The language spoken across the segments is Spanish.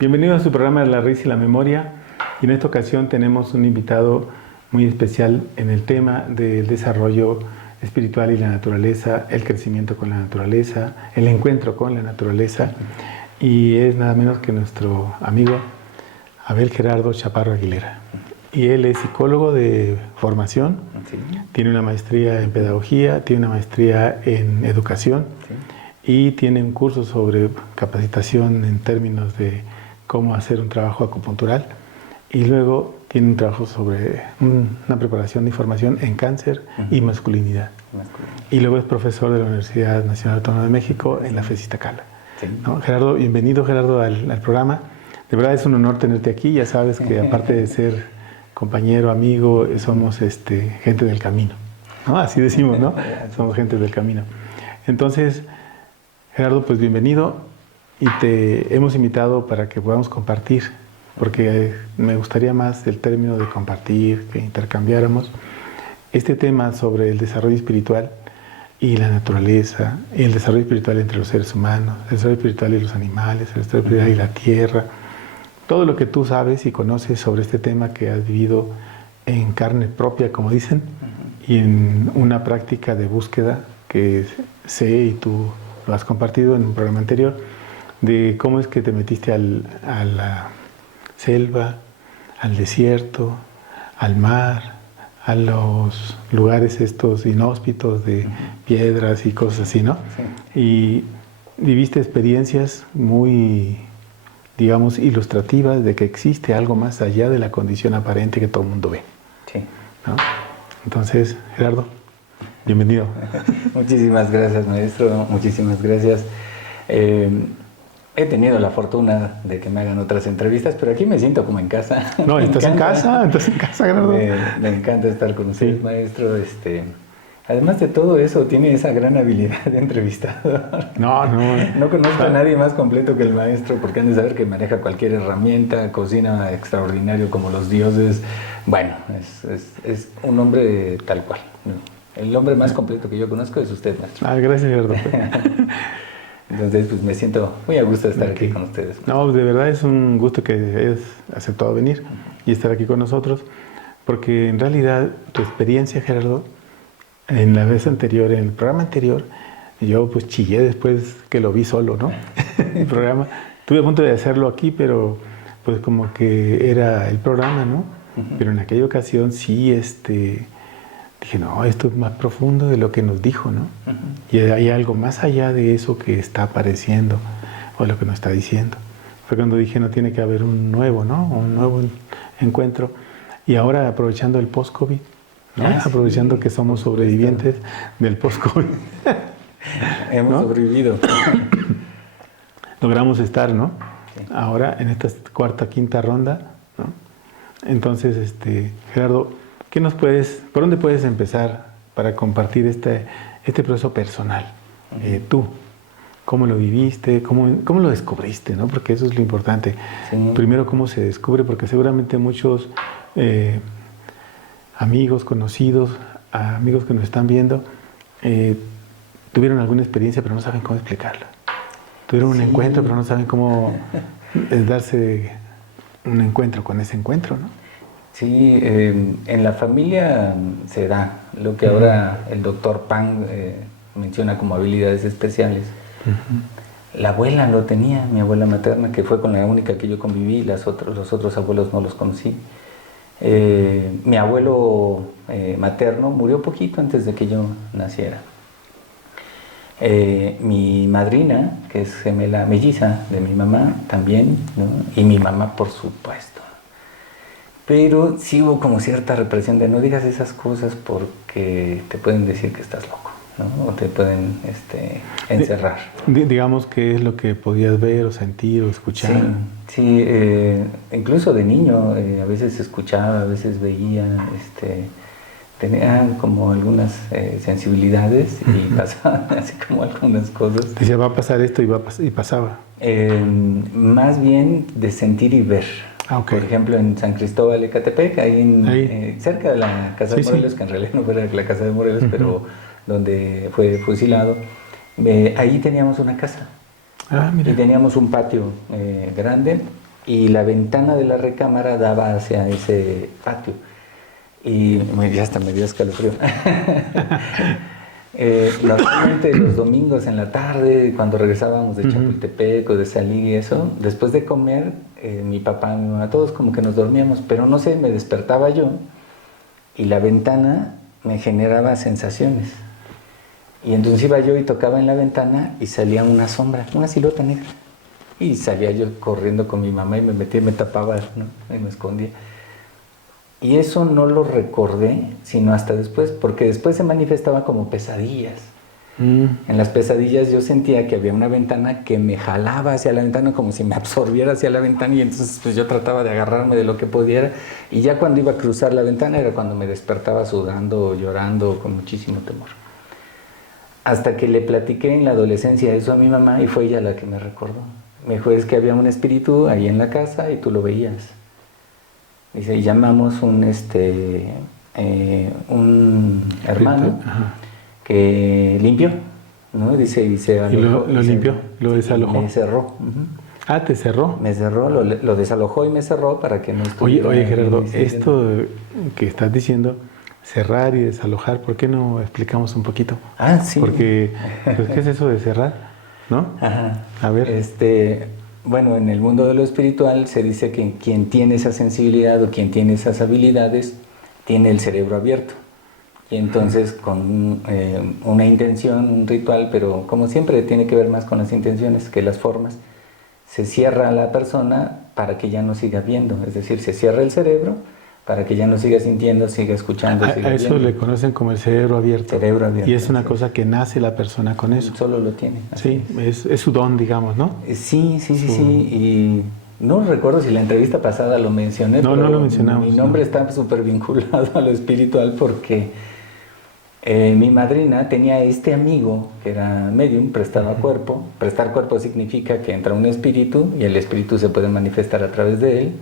Bienvenidos a su programa La Raíz y la Memoria. Y en esta ocasión tenemos un invitado muy especial en el tema del desarrollo espiritual y la naturaleza, el crecimiento con la naturaleza, el encuentro con la naturaleza. Y es nada menos que nuestro amigo Abel Gerardo Chaparro Aguilera. Y él es psicólogo de formación, Sí. tiene una maestría en pedagogía, tiene una maestría en educación, Sí. y tiene un curso sobre capacitación en términos de cómo hacer un trabajo acupuntural, y luego tiene un trabajo sobre una preparación y formación en cáncer y masculinidad. Y luego es profesor de la Universidad Nacional Autónoma de México en la FES Iztacala. Sí. ¿No? Gerardo, bienvenido Gerardo al programa. De verdad es un honor tenerte aquí. Ya sabes que aparte de ser compañero, amigo, somos gente del camino, ¿no? Así decimos, ¿no? Somos gente del camino. Entonces, Gerardo, pues bienvenido, y te hemos invitado para que podamos compartir, porque me gustaría más el término de compartir, que intercambiáramos este tema sobre el desarrollo espiritual y la naturaleza, y el desarrollo espiritual entre los seres humanos, el desarrollo espiritual y los animales, el desarrollo espiritual y la tierra, todo lo que tú sabes y conoces sobre este tema que has vivido en carne propia, como dicen, y en una práctica de búsqueda que sé y tú lo has compartido en un programa anterior, de cómo es que te metiste a la selva, al desierto, al mar, a los lugares estos inhóspitos de piedras y cosas así, ¿no? Sí. Y viviste experiencias muy, digamos, ilustrativas de que existe algo más allá de la condición aparente que todo el mundo ve, Sí. ¿no? Entonces, Gerardo, bienvenido. Muchísimas gracias, maestro. Muchísimas gracias. He tenido la fortuna de que me hagan otras entrevistas, pero aquí me siento como en casa. No, estás en casa, Gerardo. Me encanta estar con usted, Sí. maestro. Además de todo eso, tiene esa gran habilidad de entrevistador. No. No conozco a nadie más completo que el maestro, porque han de saber que maneja cualquier herramienta, cocina extraordinario como los dioses. Bueno, es un hombre tal cual. El hombre más completo que yo conozco es usted, maestro. Gracias, Gerardo. Entonces, pues me siento muy a gusto de estar aquí con ustedes. No, de verdad es un gusto que hayas aceptado venir y estar aquí con nosotros, porque en realidad tu experiencia, Gerardo, en la vez anterior, en el programa anterior, yo pues chillé después que lo vi solo, ¿no? El programa. Estuve a punto de hacerlo aquí, pero pues como que era el programa, ¿no? Pero en aquella ocasión sí, dije, no, esto es más profundo de lo que nos dijo, ¿no? Y hay algo más allá de eso que está apareciendo, o lo que nos está diciendo. Fue cuando dije, no, tiene que haber un nuevo, ¿no? Un nuevo encuentro. Y ahora, aprovechando el post-COVID, ¿no? Aprovechando que somos sobrevivientes del post-COVID. Hemos sobrevivido. Logramos estar, ¿no? Sí. Ahora, en esta cuarta, quinta ronda, ¿no? Entonces, Gerardo, ¿por dónde puedes empezar para compartir este proceso personal? Tú, ¿cómo lo viviste? ¿Cómo lo descubriste? ¿No? Porque eso es lo importante. Sí. Primero, ¿cómo se descubre? Porque seguramente muchos amigos, conocidos, amigos que nos están viendo, tuvieron alguna experiencia pero no saben cómo explicarla. Tuvieron un encuentro pero no saben cómo darse un encuentro con ese encuentro, ¿no? Sí, en la familia se da lo que ahora el doctor Pang menciona como habilidades especiales. La abuela lo tenía, mi abuela materna, que fue con la única que yo conviví, los otros abuelos no los conocí. Mi abuelo materno murió poquito antes de que yo naciera. Mi madrina, que es gemela melliza de mi mamá, también, ¿no? Y mi mamá, por supuesto. Pero sí hubo como cierta represión de no digas esas cosas porque te pueden decir que estás loco, ¿no? O te pueden encerrar. Digamos, ¿qué es lo que podías ver o sentir o escuchar? Sí, incluso de niño a veces escuchaba, a veces veía, tenía como algunas sensibilidades y pasaban así como algunas cosas. Decía, va a pasar esto y pasaba. Más bien de sentir y ver. Okay. Por ejemplo, en San Cristóbal, Ecatepec, ahí. Cerca de la Casa de Morelos, que en realidad no era la Casa de Morelos, pero donde fue fusilado, ahí teníamos una casa. Mira. Y teníamos un patio grande y la ventana de la recámara daba hacia ese patio. Y ya hasta me dio escalofrío. Normalmente los domingos en la tarde, cuando regresábamos de Chapultepec o de salir y eso, después de comer, mi papá, mi mamá, todos como que nos dormíamos, pero no sé, me despertaba yo y la ventana me generaba sensaciones. Y entonces iba yo y tocaba en la ventana y salía una sombra, una silueta negra. Y salía yo corriendo con mi mamá y me metía y me tapaba, ¿no? Y me escondía. Y eso no lo recordé, sino hasta después, porque después se manifestaba como pesadillas. En las pesadillas yo sentía que había una ventana que me jalaba hacia la ventana, como si me absorbiera hacia la ventana, y entonces pues yo trataba de agarrarme de lo que pudiera, y ya cuando iba a cruzar la ventana era cuando me despertaba sudando, llorando, con muchísimo temor. Hasta que le platiqué en la adolescencia eso a mi mamá, y fue ella la que me recordó. Me dijo, es que había un espíritu ahí en la casa y tú lo veías. Dice, y llamamos un hermano que limpió, ¿no? Dice, y se alojó. ¿Y lo limpió? ¿Lo desalojó? Me cerró. Ah, ¿te cerró? Me cerró, lo desalojó y me cerró para que no estuviera... Oye, Gerardo, esto que estás diciendo, cerrar y desalojar, ¿por qué no explicamos un poquito? Ah, sí. Porque, pues, ¿qué es eso de cerrar? ¿No? Ajá. A ver. Bueno, en el mundo de lo espiritual se dice que quien tiene esa sensibilidad o quien tiene esas habilidades tiene el cerebro abierto. Y entonces con una intención, un ritual, pero como siempre tiene que ver más con las intenciones que las formas, se cierra a la persona para que ya no siga viendo. Es decir, se cierra el cerebro para que ya no siga sintiendo, siga escuchando, siga a eso viendo. le conocen como el cerebro abierto. Cerebro abierto. Y es una cosa que nace la persona con eso. Solo lo tiene. Sí, es su don, digamos, ¿no? Sí. Y no recuerdo si la entrevista pasada lo mencioné, no, pero no lo mencionamos. Mi nombre está súper vinculado a lo espiritual porque mi madrina tenía este amigo que era medium, prestaba cuerpo. Prestar cuerpo significa que entra un espíritu y el espíritu se puede manifestar a través de él.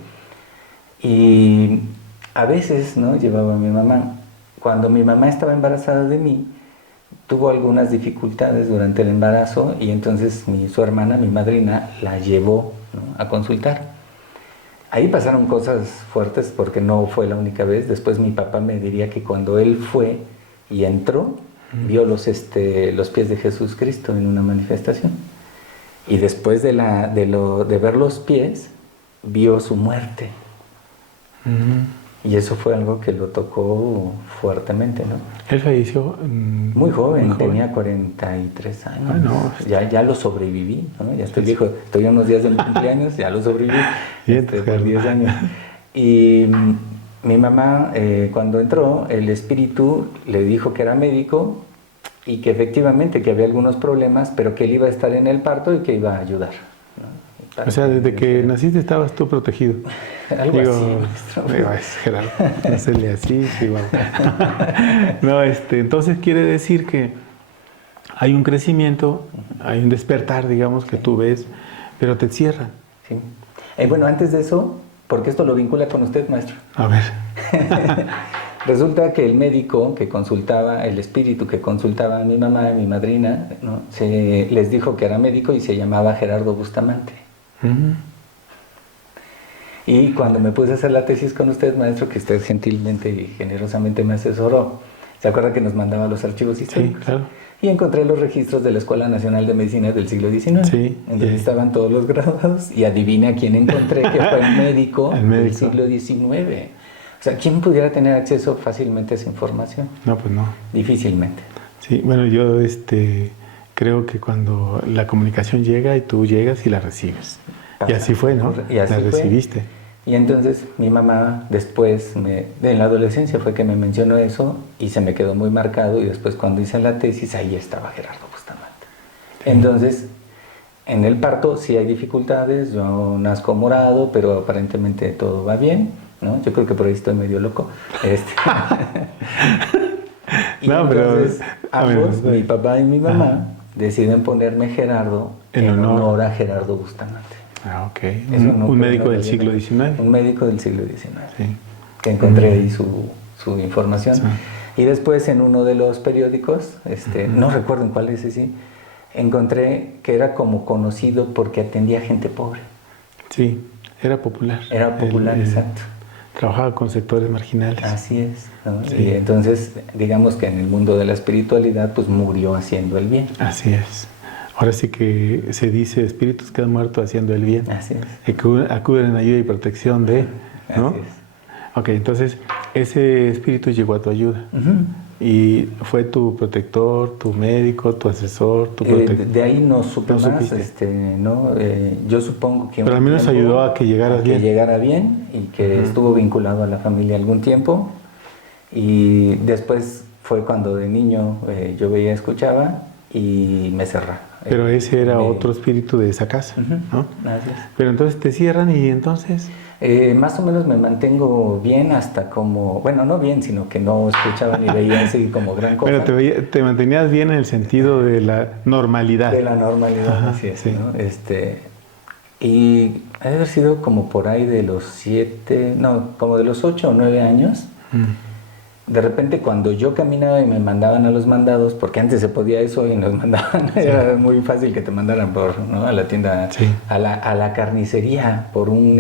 Y a veces, ¿no?, llevaba a mi mamá. Cuando mi mamá estaba embarazada de mí, tuvo algunas dificultades durante el embarazo y entonces su hermana, mi madrina, la llevó, ¿no?, a consultar. Ahí pasaron cosas fuertes porque no fue la única vez. Después mi papá me diría que cuando él fue y entró, vio los pies de Jesús Cristo en una manifestación. Y después de ver los pies, vio su muerte. Y eso fue algo que lo tocó fuertemente, ¿no? Él falleció muy joven, tenía 43 años. Ah, no. Ya lo sobreviví, ¿no? Ya estoy viejo, estoy a unos días de mi cumpleaños, ya lo sobreviví por 10 años. Y mi mamá, cuando entró, el espíritu le dijo que era médico y que efectivamente que había algunos problemas, pero que él iba a estar en el parto y que iba a ayudar, ¿no? O sea, desde que naciste estabas tú protegido. Algo así. Es Gerardo, no se le así, sí, wow. No, entonces quiere decir que hay un crecimiento, hay un despertar, digamos, que tú ves, pero te cierra. Sí. Bueno, antes de eso, porque esto lo vincula con usted, maestro. A ver. Resulta que el médico que consultaba, el espíritu que consultaba a mi mamá y mi madrina, ¿no?, les dijo que era médico y se llamaba Gerardo Bustamante. Y cuando me puse a hacer la tesis con usted, maestro, que usted gentilmente y generosamente me asesoró, ¿se acuerda que nos mandaba los archivos históricos? Sí, claro. Y encontré los registros de la Escuela Nacional de Medicina del siglo XIX, sí, donde estaban todos los graduados, y adivina a quién encontré, que fue el médico del siglo XIX. O sea, ¿quién pudiera tener acceso fácilmente a esa información? No, pues no. Difícilmente. Sí, bueno, yo creo que cuando la comunicación llega y tú llegas y la recibes. Y así fue, ¿no? Y así la fue. recibiste. Y entonces mi mamá después, en la adolescencia fue que me mencionó eso y se me quedó muy marcado, y después cuando hice la tesis ahí estaba Gerardo Bustamante. Sí. Entonces, en el parto sí hay dificultades, yo nazco morado, pero aparentemente todo va bien, ¿no? Yo creo que por ahí estoy medio loco. Y no, entonces ambos, mi papá y mi mamá, deciden ponerme Gerardo en honor a Gerardo Bustamante. Ah, ok. Un médico del siglo XIX. Un médico del siglo XIX. Sí. Que encontré ahí su información. Sí. Y después en uno de los periódicos, no recuerdo en cuál es ese, encontré que era como conocido porque atendía gente pobre. Sí, Era popular. Era popular, exacto. Trabajaba con sectores marginales. Así es, ¿no? Sí. Y entonces, digamos que en el mundo de la espiritualidad, pues murió haciendo el bien. Así es. Ahora sí que se dice, espíritus que han muerto haciendo el bien. Así es. Y que acuden en ayuda y protección de, ¿no? Así es. Ok, entonces ese espíritu llegó a tu ayuda. Y fue tu protector, tu médico, tu asesor, tu protector. De ahí no supe ¿No más, supiste? ¿no? Yo supongo que Pero al menos ayudó a que llegaras bien. Que llegara bien y que estuvo vinculado a la familia algún tiempo. Y después fue cuando de niño yo veía, escuchaba y me cerraba. Pero ese era otro espíritu de esa casa, ¿no? Así es. Pero entonces te cierran y entonces... Más o menos me mantengo bien hasta como, bueno, no bien, sino que no escuchaba ni veía así como gran cosa. Pero te mantenías bien en el sentido de la normalidad. De la normalidad, Ajá, así es, sí. ¿no? Y ha de haber sido como por ahí de los 7, no, como de los 8 o 9 años. De repente cuando yo caminaba y me mandaban a los mandados, porque antes se podía eso y nos mandaban, era muy fácil que te mandaran ¿no? a la tienda, a la carnicería por un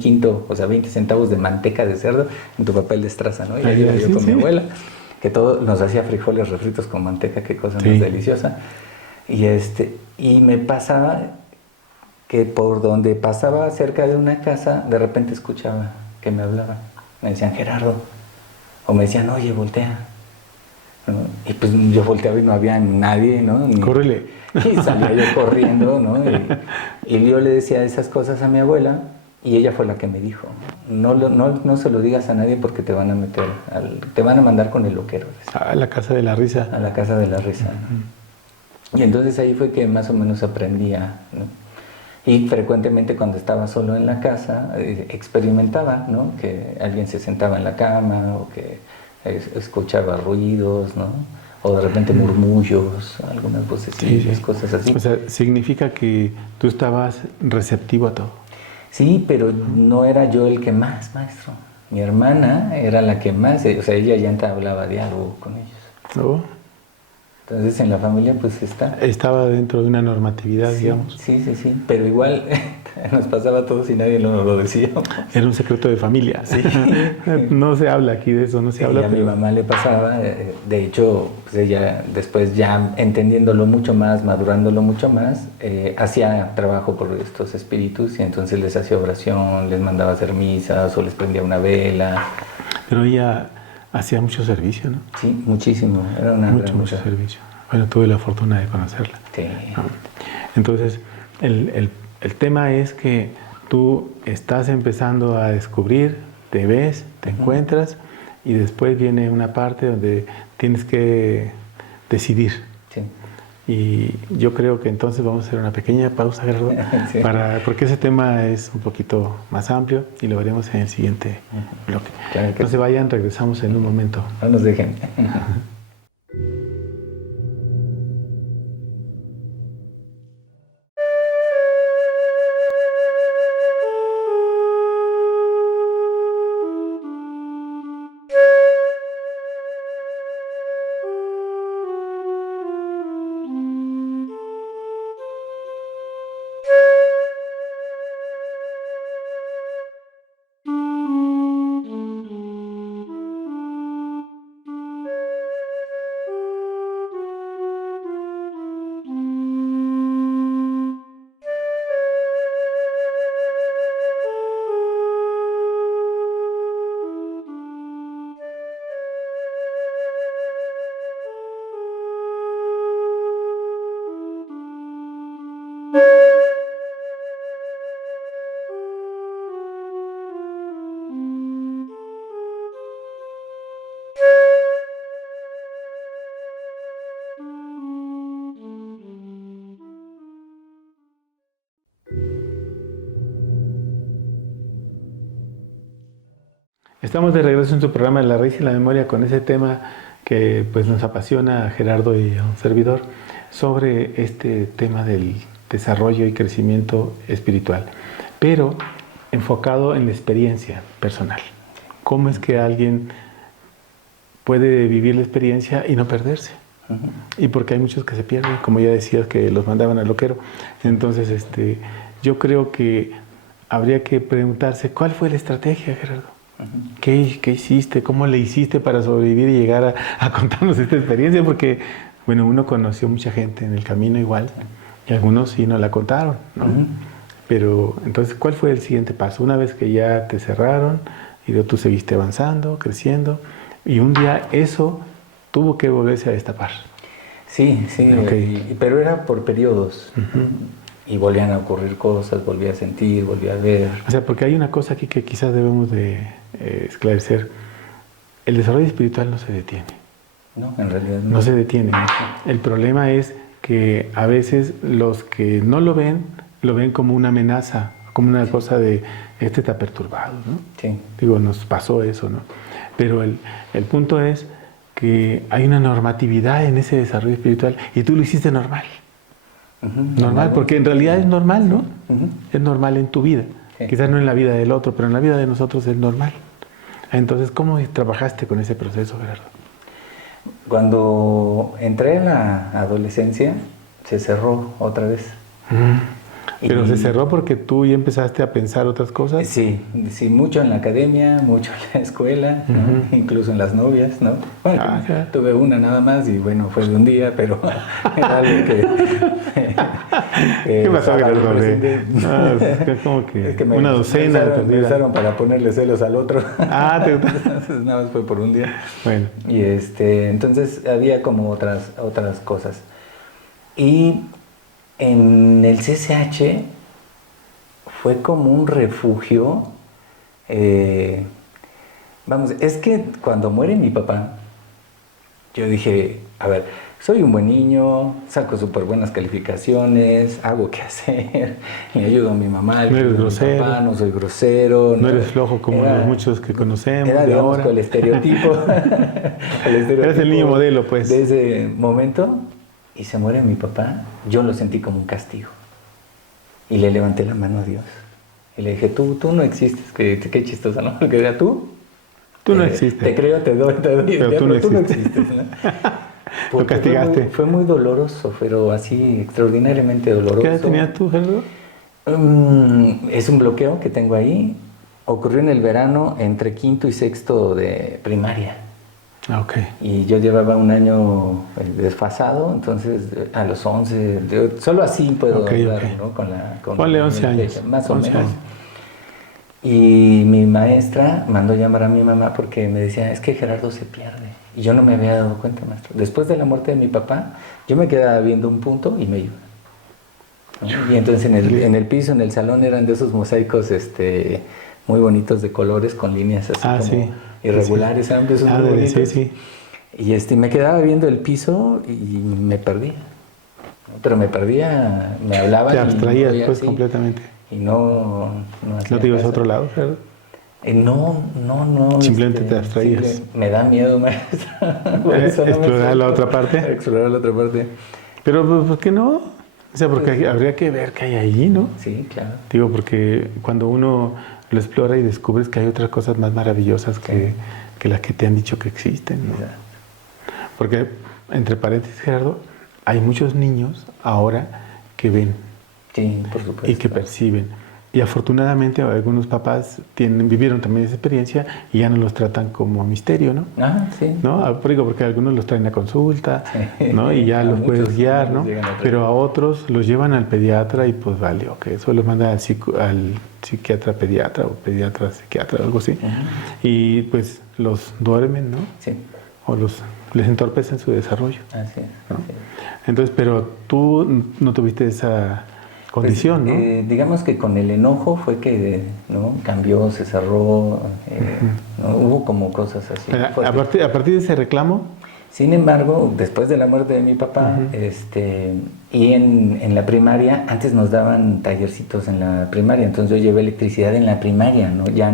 quinto, o sea, 20 centavos de manteca de cerdo en tu papel de estraza, ¿no? Y ahí iba yo con mi abuela, que todo nos hacía frijoles refritos con manteca, qué cosa más deliciosa. Y me pasaba que por donde pasaba cerca de una casa, de repente escuchaba que me hablaban, me decían Gerardo. O me decían, oye, voltea, ¿no? Y pues yo volteaba y no había nadie, ¿no? Córrele. Y salía yo corriendo, ¿no? Y yo le decía esas cosas a mi abuela y ella fue la que me dijo, no se lo digas a nadie porque te van a meter, te van a mandar con el loquero. A la casa de la risa. A la casa de la risa. Y entonces ahí fue que más o menos aprendía, ¿no? Y frecuentemente cuando estaba solo en la casa experimentaba, ¿no? Que alguien se sentaba en la cama o que escuchaba ruidos, ¿no? O de repente murmullos, algunas vocecillas, cosas así. O sea, significa que tú estabas receptivo a todo. Sí, pero no era yo el que más, maestro. Mi hermana era la que más, o sea, ella ya hablaba diálogo con ellos. ¿Oh? Entonces en la familia pues estaba dentro de una normatividad, digamos. Sí, pero igual nos pasaba a todos y nadie nos lo decía. Era un secreto de familia. Sí. No se habla aquí de eso, no se habla. Y a mi mamá le pasaba, de hecho, pues ella después ya entendiéndolo mucho más, madurándolo mucho más, hacía trabajo por estos espíritus y entonces les hacía oración, les mandaba a hacer misas o les prendía una vela. Pero ella hacía mucho servicio, ¿no? Sí, muchísimo. Era una mucho servicio. Bueno, tuve la fortuna de conocerla. Sí. ¿No? Entonces, el tema es que tú estás empezando a descubrir, te ves, te encuentras y después viene una parte donde tienes que decidir. Sí. Y yo creo que entonces vamos a hacer una pequeña pausa, Gerardo, sí. porque ese tema es un poquito más amplio y lo veremos en el siguiente bloque. Claro que no se vayan, regresamos en un momento. No nos dejen. Estamos de regreso en su programa La Raíz y la Memoria con ese tema que pues nos apasiona a Gerardo y a un servidor sobre este tema del desarrollo y crecimiento espiritual, pero enfocado en la experiencia personal. ¿Cómo es que alguien puede vivir la experiencia y no perderse? Y porque hay muchos que se pierden, como ya decías que los mandaban al loquero. Entonces, yo creo que habría que preguntarse, ¿cuál fue la estrategia, Gerardo? ¿Qué hiciste? ¿Cómo le hiciste para sobrevivir y llegar a contarnos esta experiencia? Porque, bueno, uno conoció mucha gente en el camino igual, y algunos sí no la contaron, ¿no? Pero, entonces, ¿cuál fue el siguiente paso? Una vez que ya te cerraron, y luego tú seguiste avanzando, creciendo, y un día eso tuvo que volverse a destapar. Sí, pero era por periodos. Y volvían a ocurrir cosas, volví a sentir, volví a ver. O sea, porque hay una cosa aquí que quizás debemos de esclarecer. El desarrollo espiritual no se detiene. No, en realidad no se detiene. El problema es que a veces los que no lo ven como una amenaza, como una cosa de, este está perturbado, ¿no? Sí. Digo, nos pasó eso, ¿no? Pero el punto es que hay una normatividad en ese desarrollo espiritual y tú lo hiciste normal. Normal, porque en realidad es normal, ¿no? Es normal en tu vida. Quizás no en la vida del otro, pero en la vida de nosotros es normal. Entonces, ¿cómo trabajaste con ese proceso, Gerardo? Cuando entré en la adolescencia, se cerró otra vez. ¿Pero se cerró porque tú ya empezaste a pensar otras cosas? Sí, mucho en la academia, mucho en la escuela, ¿no? Incluso en las novias, ¿no? Bueno, tuve una nada más y bueno, fue de un día, pero era algo que... ¿Qué pasó, Gerardo? Es como que una docena. Me usaron para ponerle celos al otro. Entonces nada más fue por un día. Bueno. Y entonces había como otras cosas. Y en el CCH fue como un refugio. Vamos, es que cuando muere mi papá, yo dije, a ver, soy un buen niño, saco súper buenas calificaciones, hago qué hacer, le ayudo a mi mamá, no eres grosero, papá, no soy grosero. No eres flojo como los muchos que conocemos. Era, digamos, el estereotipo. Eres el niño modelo, pues. De ese momento, y se muere mi papá, yo lo sentí como un castigo. Y le levanté la mano a Dios. Y le dije, tú no existes, qué chistosa, ¿no? Porque era tú no existes. Te creo, te doy, pero tú no existes, ¿no? Lo castigaste. Fue muy doloroso, pero así extraordinariamente doloroso. ¿Qué edad tenías tú, Gerardo? Es un bloqueo que tengo ahí. Ocurrió en el verano entre quinto y sexto de primaria. Y yo llevaba un año desfasado, entonces a los 11, solo así puedo hablar, ¿no? Ponle 11 años. Más o menos. Y mi maestra mandó llamar a mi mamá porque me decía, es que Gerardo se pierde. Y yo no me había dado cuenta, maestro. Después de la muerte de mi papá, yo me quedaba viendo un punto y me iba, ¿no? Y entonces en el piso, en el salón, eran de esos mosaicos muy bonitos de colores con líneas así como irregulares, eran de esos muy bonitos. Y me quedaba viendo el piso y me perdía. Pero me perdía, me hablaban. Te abstraías después completamente. Y no te ibas a otro lado, ¿verdad? No. Simplemente te abstraías. Me da miedo, maestra. Explorar la otra parte. Explorar la otra parte. Pero, ¿por qué no? O sea, porque habría que ver qué hay ahí, ¿no? Sí, claro. Digo, porque cuando uno lo explora y descubres que hay otras cosas más maravillosas que las que te han dicho que existen, ¿no? Exacto. Porque, entre paréntesis, Gerardo, hay muchos niños ahora que ven. Sí, por supuesto. Y que perciben. Y afortunadamente algunos papás vivieron también esa experiencia y ya no los tratan como misterio, ¿no? Sí. ¿No? Porque algunos los traen a consulta, ¿no? Y ya los puedes guiar, ¿no? Pero a otros los llevan al pediatra y pues vale, eso los manda al psiquiatra pediatra o pediatra psiquiatra, algo así. Y pues los duermen, ¿no? Sí. O les entorpecen su desarrollo. Así es. ¿No? Entonces, pero tú no tuviste esa condición, pues, ¿no? Digamos que con el enojo fue que cambió, se cerró, ¿no? Hubo como cosas así. A partir de ese reclamo. Sin embargo, después de la muerte de mi papá, y en la primaria, antes nos daban tallercitos en la primaria, entonces yo llevé electricidad en la primaria, ¿no? Ya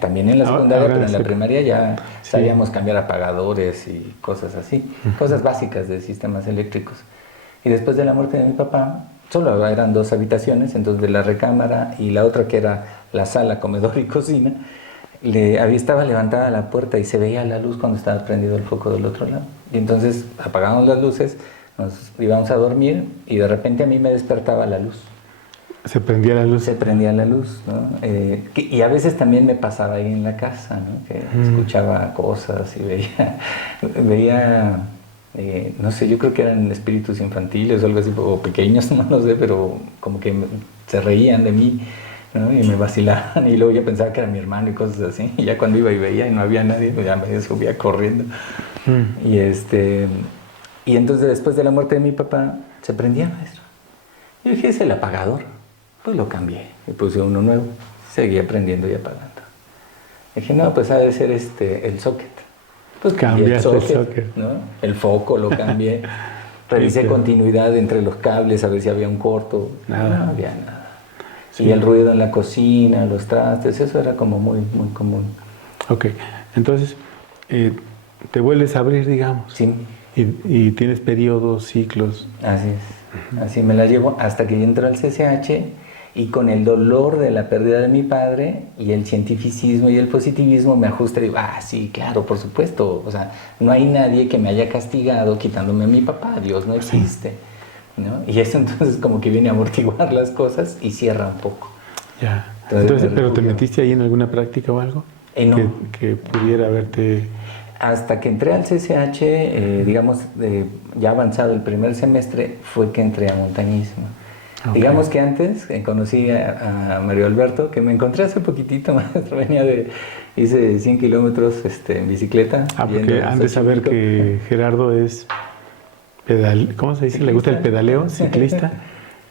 también en la secundaria, pero en la primaria ya sabíamos cambiar apagadores y cosas así, cosas básicas de sistemas eléctricos. Y después de la muerte de mi papá, solo eran 2 habitaciones, entonces de la recámara y la otra que era la sala, comedor y cocina, estaba levantada la puerta y se veía la luz cuando estaba prendido el foco del otro lado. Y entonces apagamos las luces, nos íbamos a dormir y de repente a mí me despertaba la luz. Se prendía la luz. Se prendía la luz, ¿no? Y a veces también me pasaba ahí en la casa, ¿no? Que escuchaba cosas y veía no sé, yo creo que eran espíritus infantiles o algo así, o pequeños, no lo sé, pero como que se reían de mí, ¿no? Y me vacilaban, y luego yo pensaba que era mi hermano y cosas así, y ya cuando iba y veía y no había nadie, pues ya me subía corriendo. Y y entonces después de la muerte de mi papá, se prendía, maestro. Yo dije, es el apagador. Pues lo cambié y puse uno nuevo. Seguía prendiendo y apagando. Dije, no, pues ha de ser el socket. Pues cambié el socket, ¿no? El foco lo cambié. Revisé continuidad entre los cables a ver si había un corto. Nada. No había nada. Sí. Y el ruido en la cocina, los trastes, eso era como muy, muy común. Ok, entonces te vuelves a abrir, digamos. Sí. Y tienes periodos, ciclos. Así es. Así me la llevo hasta que yo entro al CCH y con el dolor de la pérdida de mi padre y el cientificismo y el positivismo me ajusto y digo, sí, claro, por supuesto. O sea, no hay nadie que me haya castigado quitándome a mi papá. Dios no existe. ¿No? Y eso entonces como que viene a amortiguar las cosas y cierra un poco. Ya. Entonces, ¿pero te metiste ahí en alguna práctica o algo? No. Que pudiera haberte... Hasta que entré al CCH, digamos, ya avanzado el primer semestre, fue que entré a montañismo. Okay. Digamos que antes conocí a Mario Alberto, que me encontré hace poquitito, maestro, hice 100 kilómetros en bicicleta. Porque han de saber que Gerardo es ¿cómo se dice? ¿Ciclista? ¿Le gusta el pedaleo? Ciclista.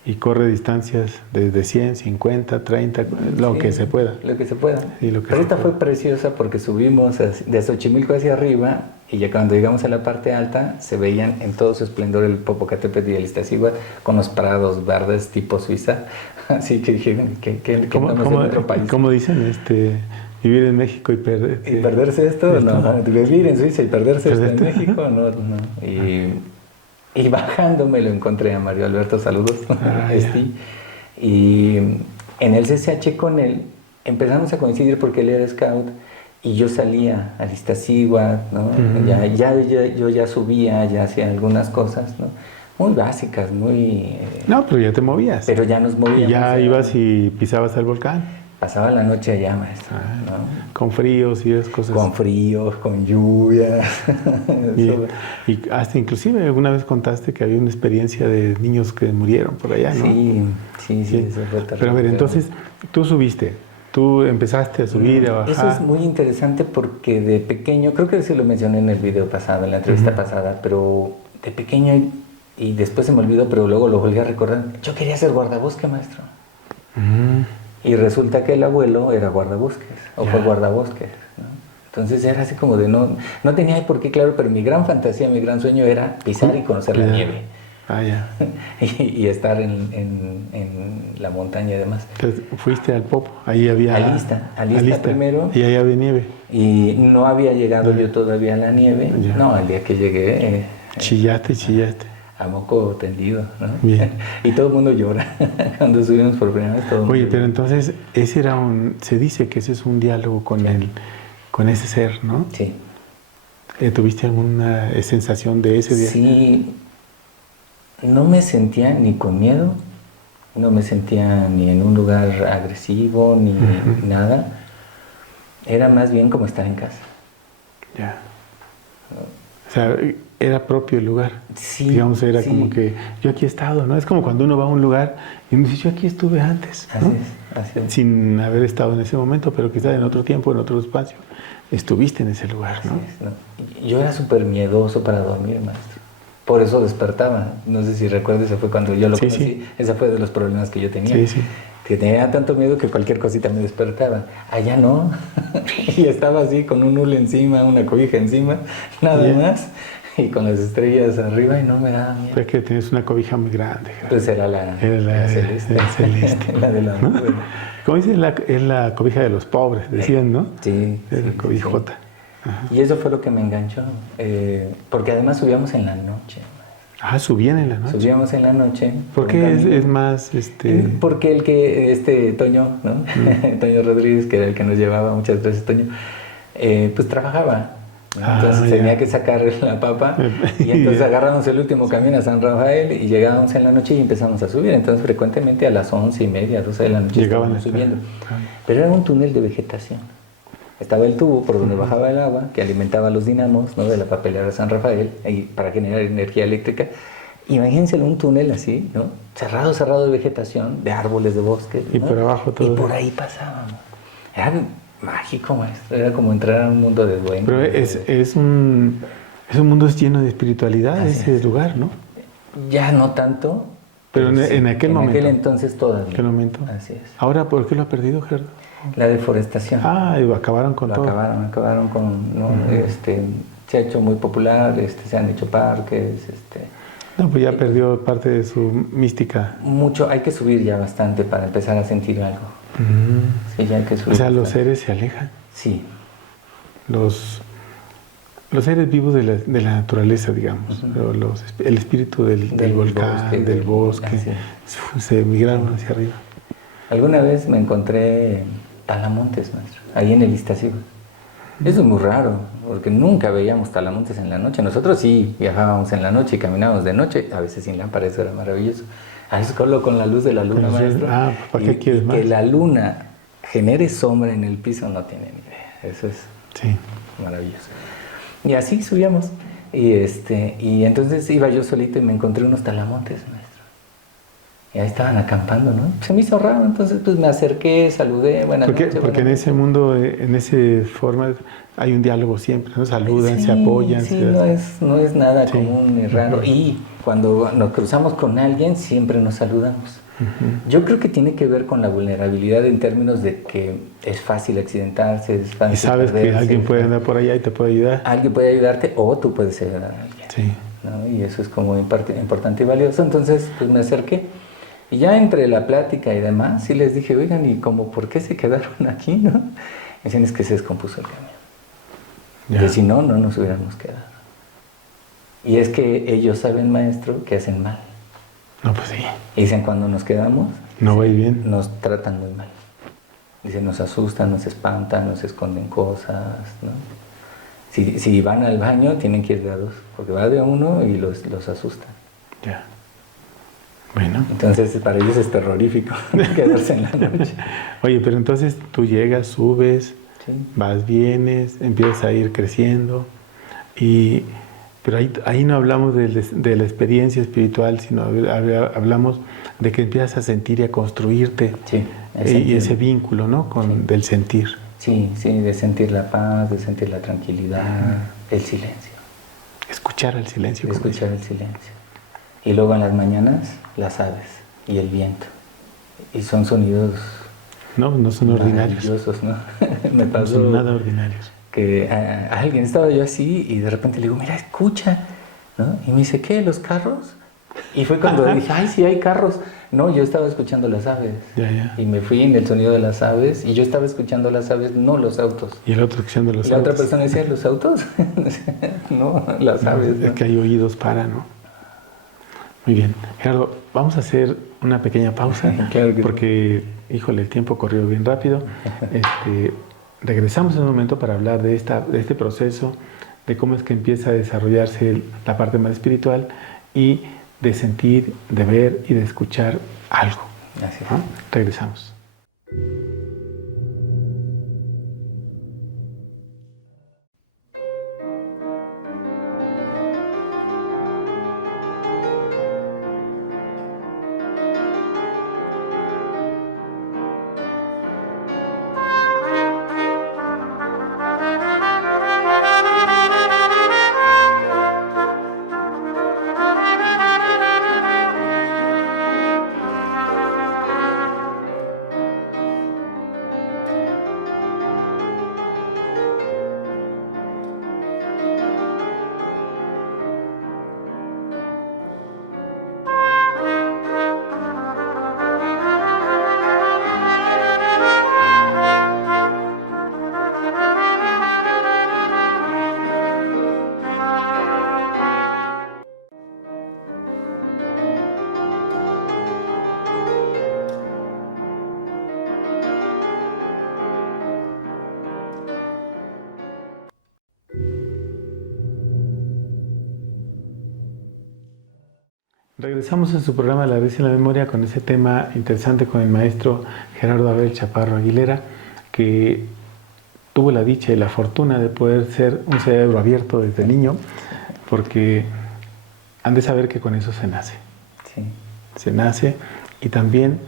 Y corre distancias desde 100, 50, 30, lo que se pueda. Lo que se pueda. Sí, pero esta fue preciosa porque subimos de Xochimilco hacia arriba y ya cuando llegamos a la parte alta se veían en todo su esplendor el Popocatépetl y el Iztaccíhuatl con los prados verdes tipo Suiza. Así que dije, ¿qué otro país? ¿Cómo dicen? Vivir en México y perderse. ¿Y perderse esto? No, vivir en Suiza y perderse esto en México, no. Y bajando me lo encontré a Mario Alberto, saludos, y en el CCH con él empezamos a coincidir porque él era scout y yo salía al Iztaccíhuatl, ¿no? Yo ya subía, ya hacía algunas cosas, ¿no? Muy básicas, muy... No, pero ya te movías. Pero ya nos movíamos. Y ya ibas y pisabas el volcán. Pasaba la noche allá, maestro. ¿No? Con fríos y esas cosas. Con fríos, con lluvias. Y hasta inclusive alguna vez contaste que había una experiencia de niños que murieron por allá, ¿no? Sí, eso fue terrible. Pero a ver, entonces tú subiste, tú empezaste a subir, a bajar. Eso es muy interesante porque de pequeño, creo que sí lo mencioné en el video pasado, en la entrevista pasada, pero de pequeño, y después se me olvidó, pero luego lo volví a recordar, yo quería ser guardabosque, maestro. Y resulta que el abuelo era guardabosques, fue guardabosques, ¿no? Entonces era así como de no tenía por qué, claro, pero mi gran fantasía, mi gran sueño era pisar y conocer la nieve. Y estar en la montaña y demás. Entonces fuiste al Popo, ahí había... Alista primero. Y ahí había nieve. Y no había llegado yo todavía a la nieve. No, el día que llegué... Chillaste. A moco tendido, ¿no? Bien. Y todo el mundo llora cuando subimos por primera vez. Oye, pero entonces ese era se dice que ese es un diálogo con ese ser, ¿no? Sí. ¿Tuviste alguna sensación de ese día? Sí. No me sentía ni con miedo, no me sentía ni en un lugar agresivo, ni nada. Era más bien como estar en casa. Ya. O sea, era propio el lugar. Sí. Digamos, era como que yo aquí he estado, ¿no? Es como cuando uno va a un lugar y uno dice, yo aquí estuve antes, ¿no? Así es. Sin haber estado en ese momento, pero quizás en otro tiempo, en otro espacio, estuviste en ese lugar, ¿no? ¿no? Yo era súper miedoso para dormir, maestro. Por eso despertaba. No sé si recuerdas, ese fue cuando yo lo conocí. Sí. Ese fue de los problemas que yo tenía. Sí. Que tenía tanto miedo que cualquier cosita me despertaba. Allá no. Y estaba así con un hule encima, una cobija encima, nada más. Y con las estrellas arriba y no me daba miedo. Es que tienes una cobija muy grande. Pues era la celeste. La de la nube. Como dicen, es la cobija de los pobres, decían, ¿no? Sí. Es la cobijota. Sí. Y eso fue lo que me enganchó. Porque además subíamos en la noche. ¿Subían en la noche? Subíamos en la noche. ¿Por qué es más...? Porque Toño, ¿no? Toño Rodríguez, que era el que nos llevaba muchas veces, Toño, pues trabajaba. ¿no? Entonces tenía que sacar la papa y entonces agarramos el último camión a San Rafael y llegábamos en la noche y empezamos a subir. Entonces frecuentemente a las 11:30, 12 de la noche estábamos subiendo. Pero era un túnel de vegetación. Estaba el tubo por donde bajaba el agua que alimentaba los dinamos, ¿no?, de la papelera San Rafael para generar energía eléctrica. Imagínense un túnel así, ¿no? Cerrado de vegetación, de árboles, de bosques, ¿no? Y por abajo todo. Y por ahí pasábamos. Era mágico, maestro. Era como entrar a un mundo de duendes. Pero es un mundo lleno de espiritualidad, así ese lugar, ¿no? Ya no tanto. Pero en aquel momento. En aquel entonces todavía. ¿En aquel momento? Así es. Ahora, ¿por qué lo ha perdido, Gerardo? La deforestación. Y acabaron con todo. Acabaron con, ¿no? Se ha hecho muy popular, se han hecho parques, No, pues ya perdió parte de su mística. Mucho, hay que subir ya bastante para empezar a sentir algo. Sí, ya hay que subir. O sea, los seres se alejan. Sí. Los seres vivos de la naturaleza, digamos, el espíritu del volcán, del bosque, se migraron hacia arriba. Alguna vez me encontré talamontes, maestro, ahí en el Iztaccíhuatl. Eso es muy raro, porque nunca veíamos talamontes en la noche. Nosotros sí viajábamos en la noche y caminábamos de noche, a veces sin lámpara, eso era maravilloso. A veces solo con la luz de la luna, maestro. ¿Para qué quieres más? Que la luna genere sombra en el piso, no tiene ni idea. Eso es maravilloso. Y así subíamos. Y entonces iba yo solito y me encontré unos talamontes, maestro. Y ahí estaban acampando, ¿no? Se me hizo raro, entonces pues me acerqué, saludé, buenas noches. Porque en ese mundo, en esa forma, hay un diálogo siempre, ¿no? Saludan, se apoyan. Sí, no es nada común ni raro. Y cuando nos cruzamos con alguien, siempre nos saludamos. Yo creo que tiene que ver con la vulnerabilidad en términos de que es fácil accidentarse, es fácil y sabes perderse, que alguien puede andar por allá y te puede ayudar. Alguien puede ayudarte o tú puedes ayudar a alguien. Sí. ¿No? Y eso es como importante y valioso. Entonces, pues me acerqué. Y ya entre la plática y demás, sí les dije, oigan, ¿y como por qué se quedaron aquí, no? Me dicen, es que se descompuso el camión. Que si no, no nos hubiéramos quedado. Y es que ellos saben, maestro, que hacen mal. No, pues sí. Y dicen, cuando nos quedamos, no va bien. Nos tratan muy mal. Dicen, nos asustan, nos espantan, nos esconden cosas, ¿no? Si van al baño, tienen que ir de a dos, porque va de a uno y los asustan. Ya. Bueno. Entonces, para ellos es terrorífico quedarse en la noche. Oye, pero entonces tú llegas, subes, vas, vienes, empiezas a ir creciendo, pero ahí no hablamos de la experiencia espiritual, sino hablamos de que empiezas a sentir y a construirte y ese vínculo, ¿no? Del sentir. Sí, de sentir la paz, de sentir la tranquilidad, el silencio. Escuchar el silencio. Escuchar el silencio. Y luego en las mañanas, las aves y el viento. Y son sonidos... No son ordinarios. ¿No? Me pasó, no son nada ordinarios. Que a alguien estaba yo así y de repente le digo, mira, escucha, ¿no? Y me dice, ¿qué? ¿Los carros? Y fue cuando dije, ay, sí hay carros. No, yo estaba escuchando las aves. Y me fui en el sonido de las aves y yo estaba escuchando las aves, no los autos. Y el otro escuchando los autos. Y la otra persona decía, ¿los autos? No, las aves. Es que hay oídos para, ¿no? Muy bien. Gerardo, vamos a hacer una pequeña pausa porque, híjole, el tiempo corrió bien rápido. Regresamos en un momento para hablar de este proceso, de cómo es que empieza a desarrollarse la parte más espiritual y de sentir, de ver y de escuchar algo. Gracias. ¿No? Regresamos. Regresamos en su programa La Risa en la Memoria con ese tema interesante con el maestro Gerardo Abel Chaparro Aguilera, que tuvo la dicha y la fortuna de poder ser un cerebro abierto desde niño, porque han de saber que con eso se nace. Sí. Se nace y también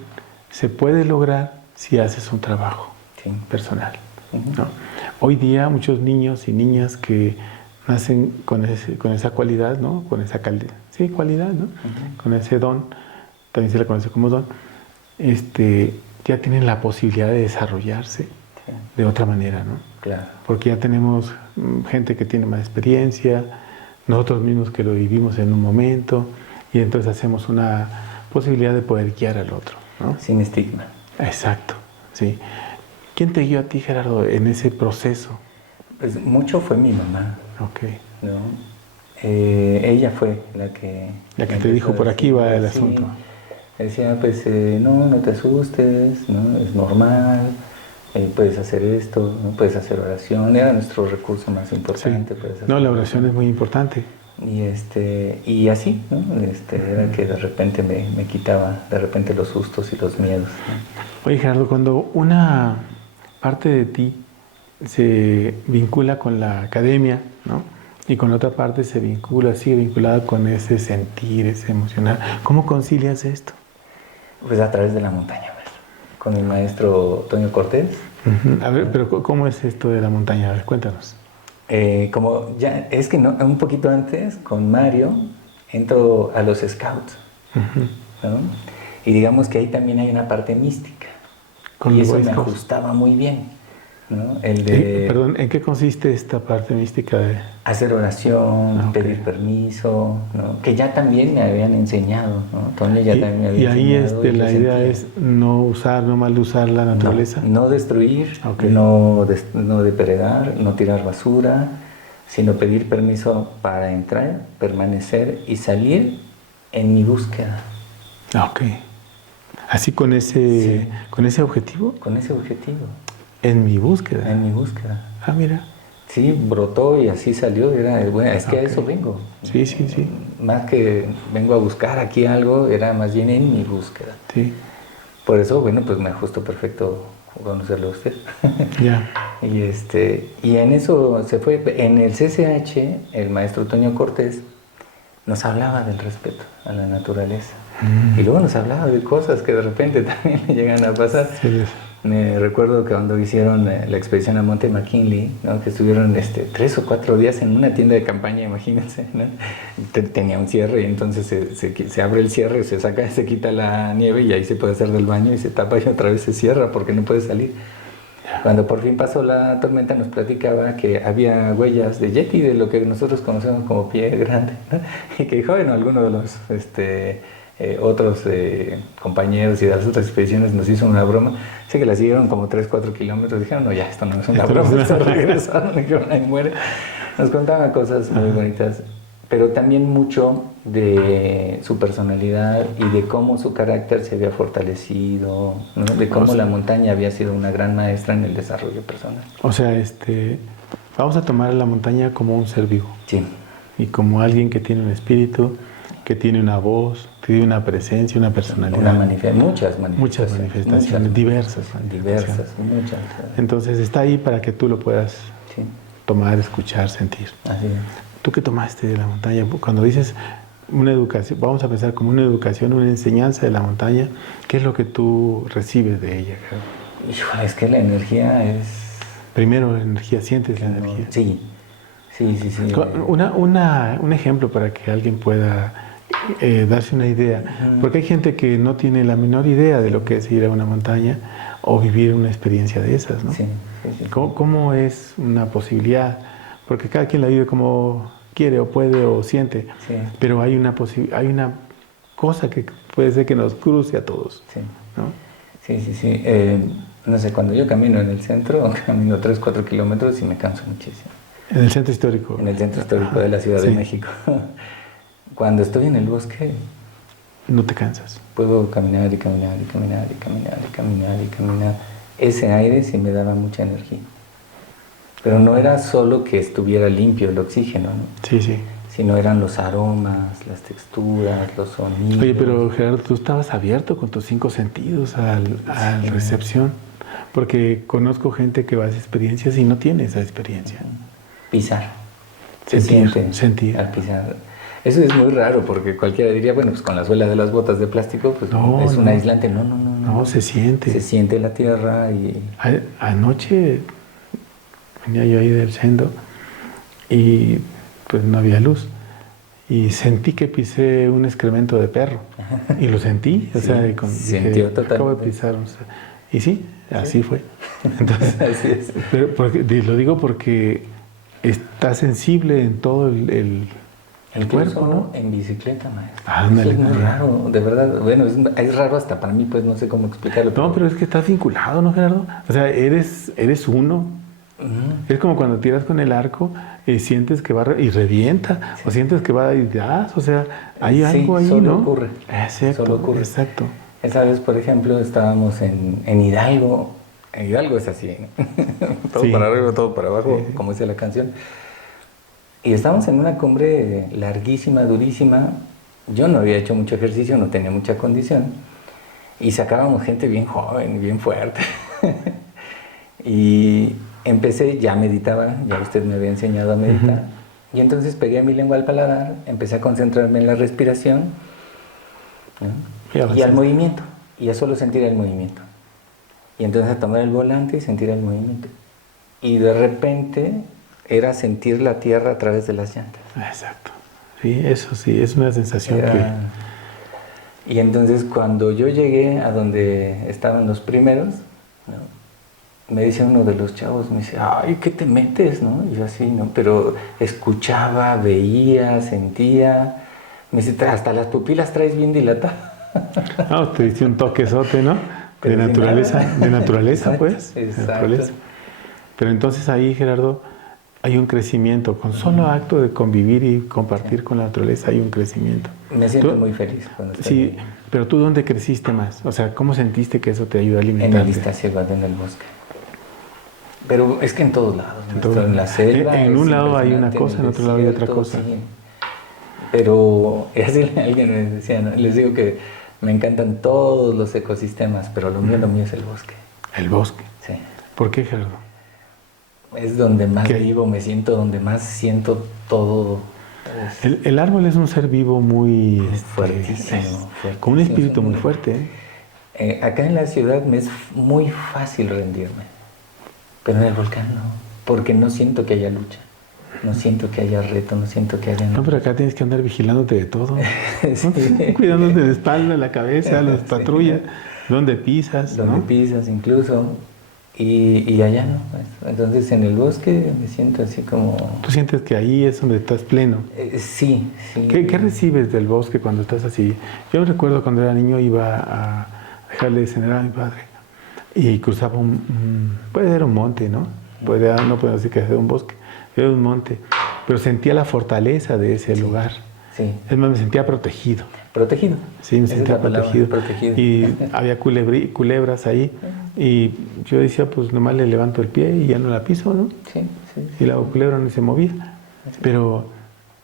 se puede lograr si haces un trabajo personal. ¿No? Hoy día muchos niños y niñas que nacen con esa cualidad, ¿no? Con esa cualidad, ¿no? Con ese don, también se le conoce como don, ya tienen la posibilidad de desarrollarse de otra manera, ¿no? Claro. Porque ya tenemos gente que tiene más experiencia, nosotros mismos que lo vivimos en un momento, y entonces hacemos una posibilidad de poder guiar al otro, ¿no? Sin estigma. Exacto, sí. ¿Quién te guió a ti, Gerardo, en ese proceso? Pues mucho fue mi mamá. Ok. ¿No? Ella fue la que te dijo, por aquí va el sí, asunto. Decía, pues no te asustes, ¿no? Es normal, puedes hacer esto, ¿no? Puedes hacer oración, era nuestro recurso más importante. Sí. No, la oración es muy importante. Y así, ¿no? Era que de repente me quitaba de repente los sustos y los miedos, ¿no? Oye, Gerardo, cuando una parte de ti se vincula con la academia, ¿no? Y con otra parte sigue vinculada con ese sentir, ese emocional, ¿cómo concilias esto? Pues a través de la montaña, ¿verdad? Con el maestro Toño Cortés. A ver, pero ¿cómo es esto de la montaña? A ver, cuéntanos. Es que no, un poquito antes, con Mario, entro a los scouts, ¿no? Y digamos que ahí también hay una parte mística. Y eso me ajustaba muy bien, ¿no? Perdón, ¿en qué consiste esta parte mística de...? Hacer oración, pedir permiso, ¿no? Que ya también me habían enseñado, ¿no? Toño ya también me había enseñado. Y ahí la idea es no mal usar la naturaleza. No destruir, no depredar, no tirar basura, sino pedir permiso para entrar, permanecer y salir en mi búsqueda. Ok. ¿Así con ese objetivo? Con ese objetivo. En mi búsqueda. En mi búsqueda. Ah, mira. Sí, brotó y así salió. Es que a eso vengo. Sí. Más que vengo a buscar aquí algo, era más bien en mi búsqueda. Sí. Por eso, pues me ajustó perfecto conocerlo a usted. Ya. Y en eso se fue. En el CCH, el maestro Toño Cortés nos hablaba del respeto a la naturaleza. Y luego nos hablaba de cosas que de repente también le llegan a pasar. Sí. Me recuerdo que cuando hicieron la expedición a Monte McKinley, ¿no? Que estuvieron 3 o 4 días en una tienda de campaña, imagínense, ¿no? Tenía un cierre y entonces se abre el cierre, se quita la nieve y ahí se puede hacer del baño y se tapa y otra vez se cierra porque no puede salir. Cuando por fin pasó la tormenta nos platicaba que había huellas de Yeti, de lo que nosotros conocemos como pie grande, ¿no? Y que dijo, alguno de los otros compañeros y de las otras expediciones nos hizo una broma. Sé que la siguieron como 3-4 kilómetros. Dijeron, no, ya, esto no es una broma. Se regresaron, dijeron, ahí muere. Nos contaban cosas muy bonitas, pero también mucho de su personalidad y de cómo su carácter se había fortalecido, ¿no? De cómo la montaña había sido una gran maestra en el desarrollo personal. O sea, vamos a tomar la montaña como un ser vivo. Sí. Y como alguien que tiene un espíritu, que tiene una voz, que tiene una presencia, una personalidad. Muchas manifestaciones. Diversas, muchas. Entonces está ahí para que tú lo puedas tomar, escuchar, sentir. Así es. ¿Tú qué tomaste de la montaña? Cuando dices una educación, vamos a pensar como una educación, una enseñanza de la montaña, ¿qué es lo que tú recibes de ella? Híjole, es que la energía es... Primero la energía, sientes la energía. Sí. Un ejemplo para que alguien pueda darse una idea, porque hay gente que no tiene la menor idea de lo que es ir a una montaña o vivir una experiencia de esas, ¿no? Sí. ¿Cómo es una posibilidad? Porque cada quien la vive como quiere o puede o siente, pero hay una cosa que puede ser que nos cruce a todos, ¿no? Sí. No sé, cuando yo camino en el centro, camino 3-4 kilómetros y me canso muchísimo. En el centro histórico. En el centro histórico de la Ciudad de México. Cuando estoy en el bosque... No te cansas. Puedo caminar. Ese aire sí me daba mucha energía. Pero no era solo que estuviera limpio el oxígeno, ¿no? Sí. sino eran los aromas, las texturas, los sonidos. Oye, pero Gerardo, tú estabas abierto con tus 5 sentidos a la recepción, porque conozco gente que va a esas experiencias y no tiene esa experiencia. Pisar. Sentir. Al pisar. Eso es muy raro porque cualquiera diría, bueno, pues con la suela de las botas de plástico, pues es un aislante. No. No, se siente. Se siente la tierra y... Anoche venía yo ahí del sendo y pues no había luz. Y sentí que pisé un excremento de perro. Y lo sentí. O sea, sintió totalmente. Acabo de pisar. Y sí, así fue. Entonces, así es. Pero lo digo porque está sensible en todo el cuerpo, ¿no? En bicicleta, maestro. Ándale, eso es muy raro, de verdad. Bueno, es raro hasta para mí, pues no sé cómo explicarlo. No, pero es que estás vinculado, ¿no, Gerardo? O sea, eres uno. Es como cuando tiras con el arco y sientes que va y revienta, o sientes que va y das, o sea, hay algo ahí, solo ¿no? ocurre. Exacto, Solo ocurre. Exacto. Esa vez, por ejemplo, estábamos en Hidalgo. En Hidalgo es así, ¿no? Todo para arriba, todo para abajo, como dice la canción. Y estábamos en una cumbre larguísima, durísima. Yo no había hecho mucho ejercicio, no tenía mucha condición. Y sacábamos gente bien joven, bien fuerte. Y empecé, ya meditaba, ya usted me había enseñado a meditar. Y entonces pegué mi lengua al paladar, empecé a concentrarme en la respiración, ¿no? Y al movimiento, y a solo sentir el movimiento. Y entonces a tomar el volante y sentir el movimiento. Y de repente era sentir la tierra a través de las llantas. Exacto. Sí, eso sí, es una sensación que... Y entonces cuando yo llegué a donde estaban los primeros, ¿no? Me dice uno de los chavos, me dice, ay, ¿qué te metes? ¿No? Y yo así, ¿no? Pero escuchaba, veía, sentía. Me dice, hasta las pupilas traes bien dilatadas. No, te diste un toquezote, ¿no? De naturaleza, pues. Exacto. De naturaleza. Pero entonces ahí, Gerardo, hay un crecimiento. Con solo acto de convivir y compartir con la naturaleza hay un crecimiento. Me siento muy feliz cuando estoy Sí, ahí. pero ¿tú dónde creciste más? O sea, ¿cómo sentiste que eso te ayudó a alimentarte? En el Iztaccíhuatl, en el bosque. Pero es que en todos lados, en la selva. En un lado hay una cosa, en otro lado hay otra cosa. Sí. Pero así alguien me decía, ¿no? Les digo que me encantan todos los ecosistemas, pero lo mío es el bosque. El bosque. Sí. ¿Por qué, Gerardo? Es donde más vivo, me siento, donde más siento todo. El árbol es un ser vivo muy fuertísimo, con un espíritu muy fuerte. Acá en la ciudad me es muy fácil rendirme. Pero en el volcán no, porque no siento que haya lucha, no siento que haya reto, no siento que haya... No, pero acá tienes que andar vigilándote de todo, sí. Cuidándote de la espalda, la cabeza, las patrullas, donde pisas, donde pisas incluso, y allá no. Pues. Entonces en el bosque me siento así como... ¿Tú sientes que ahí es donde estás pleno? Sí. ¿Qué recibes del bosque cuando estás así? Yo recuerdo cuando era niño iba a dejarle de cenar a mi padre. Y cruzaba puede ser un monte, ¿no? No puedo decir que sea un bosque, era un monte. Pero sentía la fortaleza de ese lugar. Sí. Es más, me sentía protegido. ¿Protegido? Sí, me sentía protegido. Y había culebras ahí. Y yo decía, pues nomás le levanto el pie y ya no la piso, ¿no? Sí. Y la culebra no se movía. Pero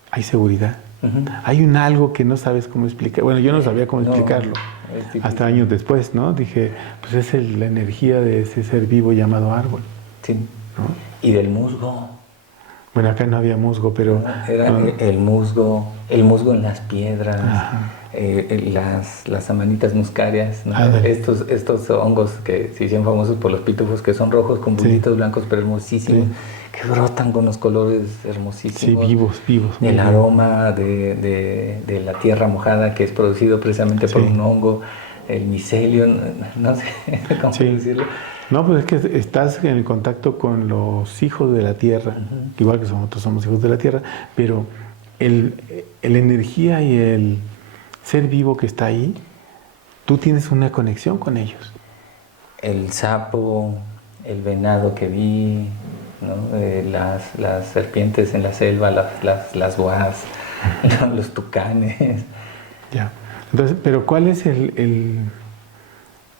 hay seguridad. Hay un algo que no sabes cómo explicar. Bueno, yo no sabía cómo explicarlo. Hasta años después, ¿no? Dije, pues es la energía de ese ser vivo llamado árbol. Sí. ¿No? Y del musgo. Bueno, acá no había musgo, pero... Era el musgo en las piedras, las amanitas muscarias, ¿no? Estos hongos que se hicieron famosos por los pitufos, que son rojos con bullitos blancos, pero hermosísimos, que brotan con los colores hermosísimos. Sí, vivos. El aroma de la tierra mojada, que es producido precisamente por un hongo, el micelio, no sé cómo decirlo. No, pues es que estás en el contacto con los hijos de la tierra, igual que nosotros somos hijos de la tierra, pero la energía y el ser vivo que está ahí, tú tienes una conexión con ellos. El sapo, el venado que vi, ¿no? Las serpientes en la selva, las boas, los tucanes. Ya. Entonces, pero ¿cuál es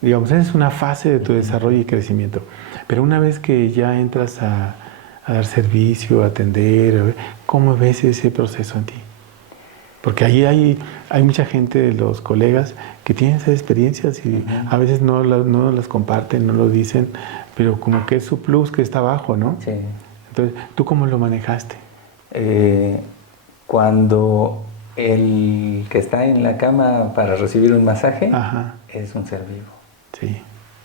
digamos, esa es una fase de tu desarrollo y crecimiento? Pero una vez que ya entras a dar servicio, a atender, ¿cómo ves ese proceso en ti? Porque ahí hay mucha gente, los colegas, que tienen esas experiencias y a veces no las comparten, no lo dicen, pero como que es su plus que está abajo, ¿no? Sí. Entonces, ¿tú cómo lo manejaste? Cuando el que está en la cama para recibir un masaje Ajá, es un ser vivo sí,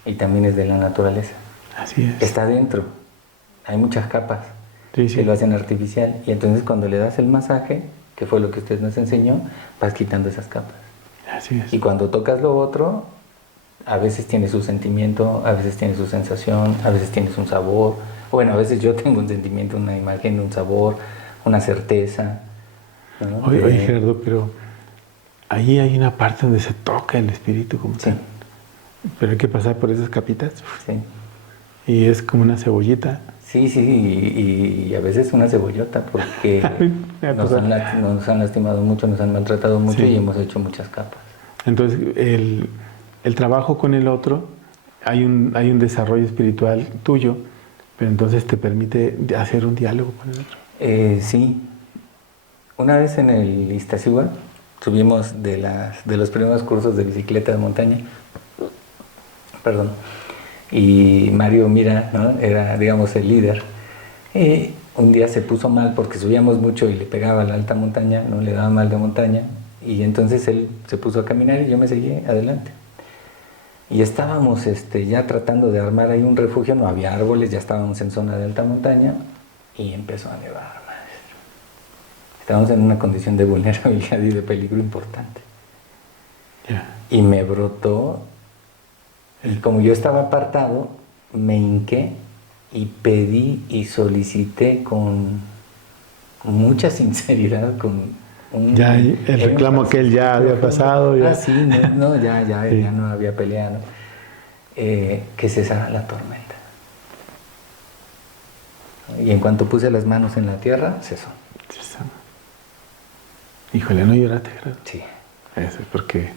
y también es de la naturaleza. así es. Está dentro. Hay muchas capas Sí, que sí. lo hacen artificial y entonces cuando le das el masaje, que fue lo que usted nos enseñó, vas quitando esas capas. Así es. Y cuando tocas lo otro, a veces tiene su sentimiento, a veces tiene su sensación, a veces tienes un sabor. Bueno, a veces yo tengo un sentimiento, una imagen, un sabor, una certeza, ¿no? Oye, Gerardo, pero ahí hay una parte donde se toca el espíritu como Sí, tal. Pero hay que pasar por esas capitas sí. y es como una cebollita. Sí, sí, y a veces una cebollota porque Me ha nos pasado. nos han lastimado mucho, nos han maltratado mucho Sí. y hemos hecho muchas capas. Entonces, el trabajo con el otro, hay un desarrollo espiritual tuyo, pero entonces te permite hacer un diálogo con el otro. Sí, una vez en el Iztaccíhuatl subimos de los primeros cursos de bicicleta de montaña, perdón, y Mario Mira, ¿no? Era, digamos, el líder. Y un día se puso mal porque subíamos mucho y le pegaba a la alta montaña, no le daba mal de montaña, y entonces él se puso a caminar y yo me seguí adelante. Y estábamos ya tratando de armar ahí un refugio, no había árboles, ya estábamos en zona de alta montaña y empezó a nevar, maestro. Estábamos en una condición de vulnerabilidad y de peligro importante. Yeah. Y me brotó, y como yo estaba apartado, me hinqué y pedí y solicité con mucha sinceridad, con Ya el reclamo aquel ya había pasado. Ya. Ah, sí, no, Sí. ya no había peleado. Que cesara la tormenta. Y en cuanto puse las manos en la tierra, cesó. Híjole, no lloraste, Gerardo. Sí. Eso es porque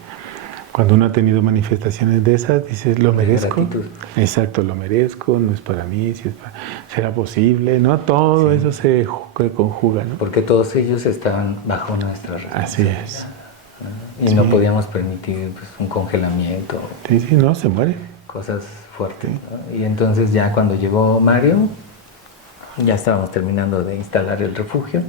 cuando uno ha tenido manifestaciones de esas, dices, lo merezco. Gratitud. Exacto, lo merezco, no es para mí, si es para... será posible, ¿no? Todo Sí. eso se conjuga, ¿no? Porque todos ellos estaban bajo nuestra Así responsabilidad. es. ¿No? Y Sí. no podíamos permitir pues, un congelamiento, Sí, sí, no, se muere. cosas fuertes. ¿No? Y entonces ya cuando llegó Mario, ya estábamos terminando de instalar el refugio.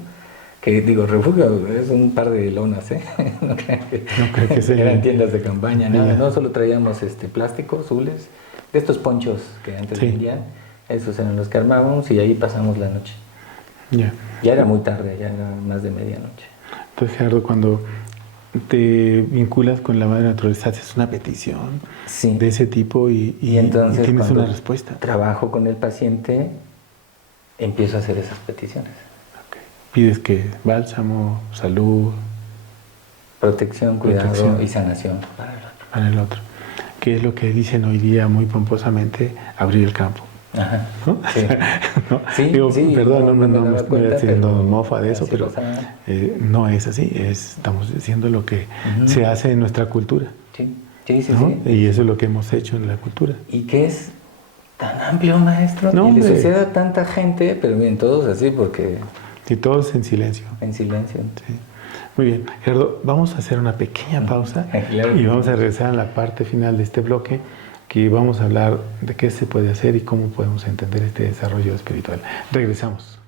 Que digo, refugio es un par de lonas, ¿eh? No crean que sea. eran tiendas de campaña, nada. Ya. No, solo traíamos plástico, azules, de estos ponchos que antes Sí. vendían. Esos eran los que armábamos y ahí pasamos la noche. Ya. Ya era muy tarde, ya era más de medianoche. Entonces, Gerardo, cuando te vinculas con la madre naturaleza, haces una petición Sí. de ese tipo y entonces tienes cuando una respuesta. trabajo con el paciente, empiezo a hacer esas peticiones. Okay. Pides que bálsamo, salud, Protección, cuidado Protección. y sanación para el otro. ¿Qué es lo que dicen hoy día muy pomposamente? Abrir el campo. Ajá. ¿No? Sí. ¿No? Sí, Digo, sí, perdón, no me me daba estoy cuenta, haciendo pero mofa de eso, así pero pasaba. no es así. Estamos diciendo lo que Ujú. se hace en nuestra cultura. Sí, sí, sí, ¿No? sí. Y eso es lo que hemos hecho en la cultura. Y que es tan amplio, maestro, No, y le hombre. sucede a tanta gente, pero miren, todos así porque Y todos en silencio. en silencio. Sí. Muy bien, Gerardo, vamos a hacer una pequeña pausa Claro. y vamos a regresar a la parte final de este bloque, que vamos a hablar de qué se puede hacer y cómo podemos entender este desarrollo espiritual. Regresamos.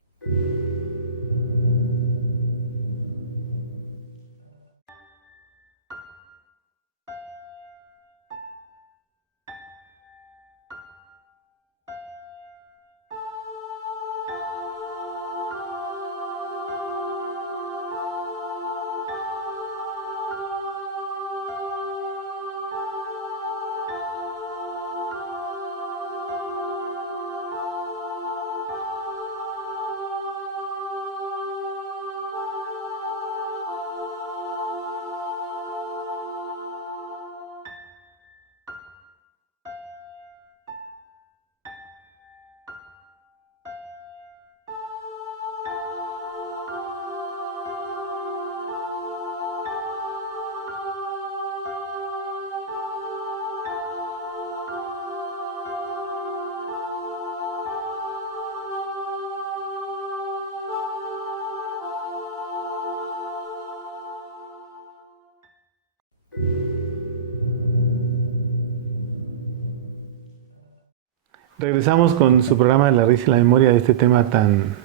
Regresamos con su programa de La risa y la memoria, de este tema tan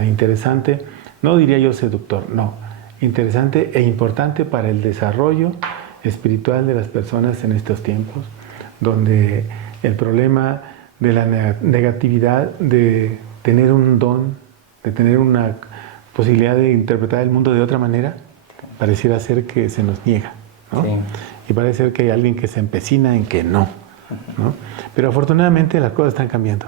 interesante. No diría yo seductor, no. Interesante e importante para el desarrollo espiritual de las personas en estos tiempos, donde el problema de la negatividad, de tener un don, de tener una posibilidad de interpretar el mundo de otra manera, pareciera ser que se nos niega, ¿no? Sí. Y parece ser que hay alguien que se empecina en que no, ¿no? Pero afortunadamente las cosas están cambiando.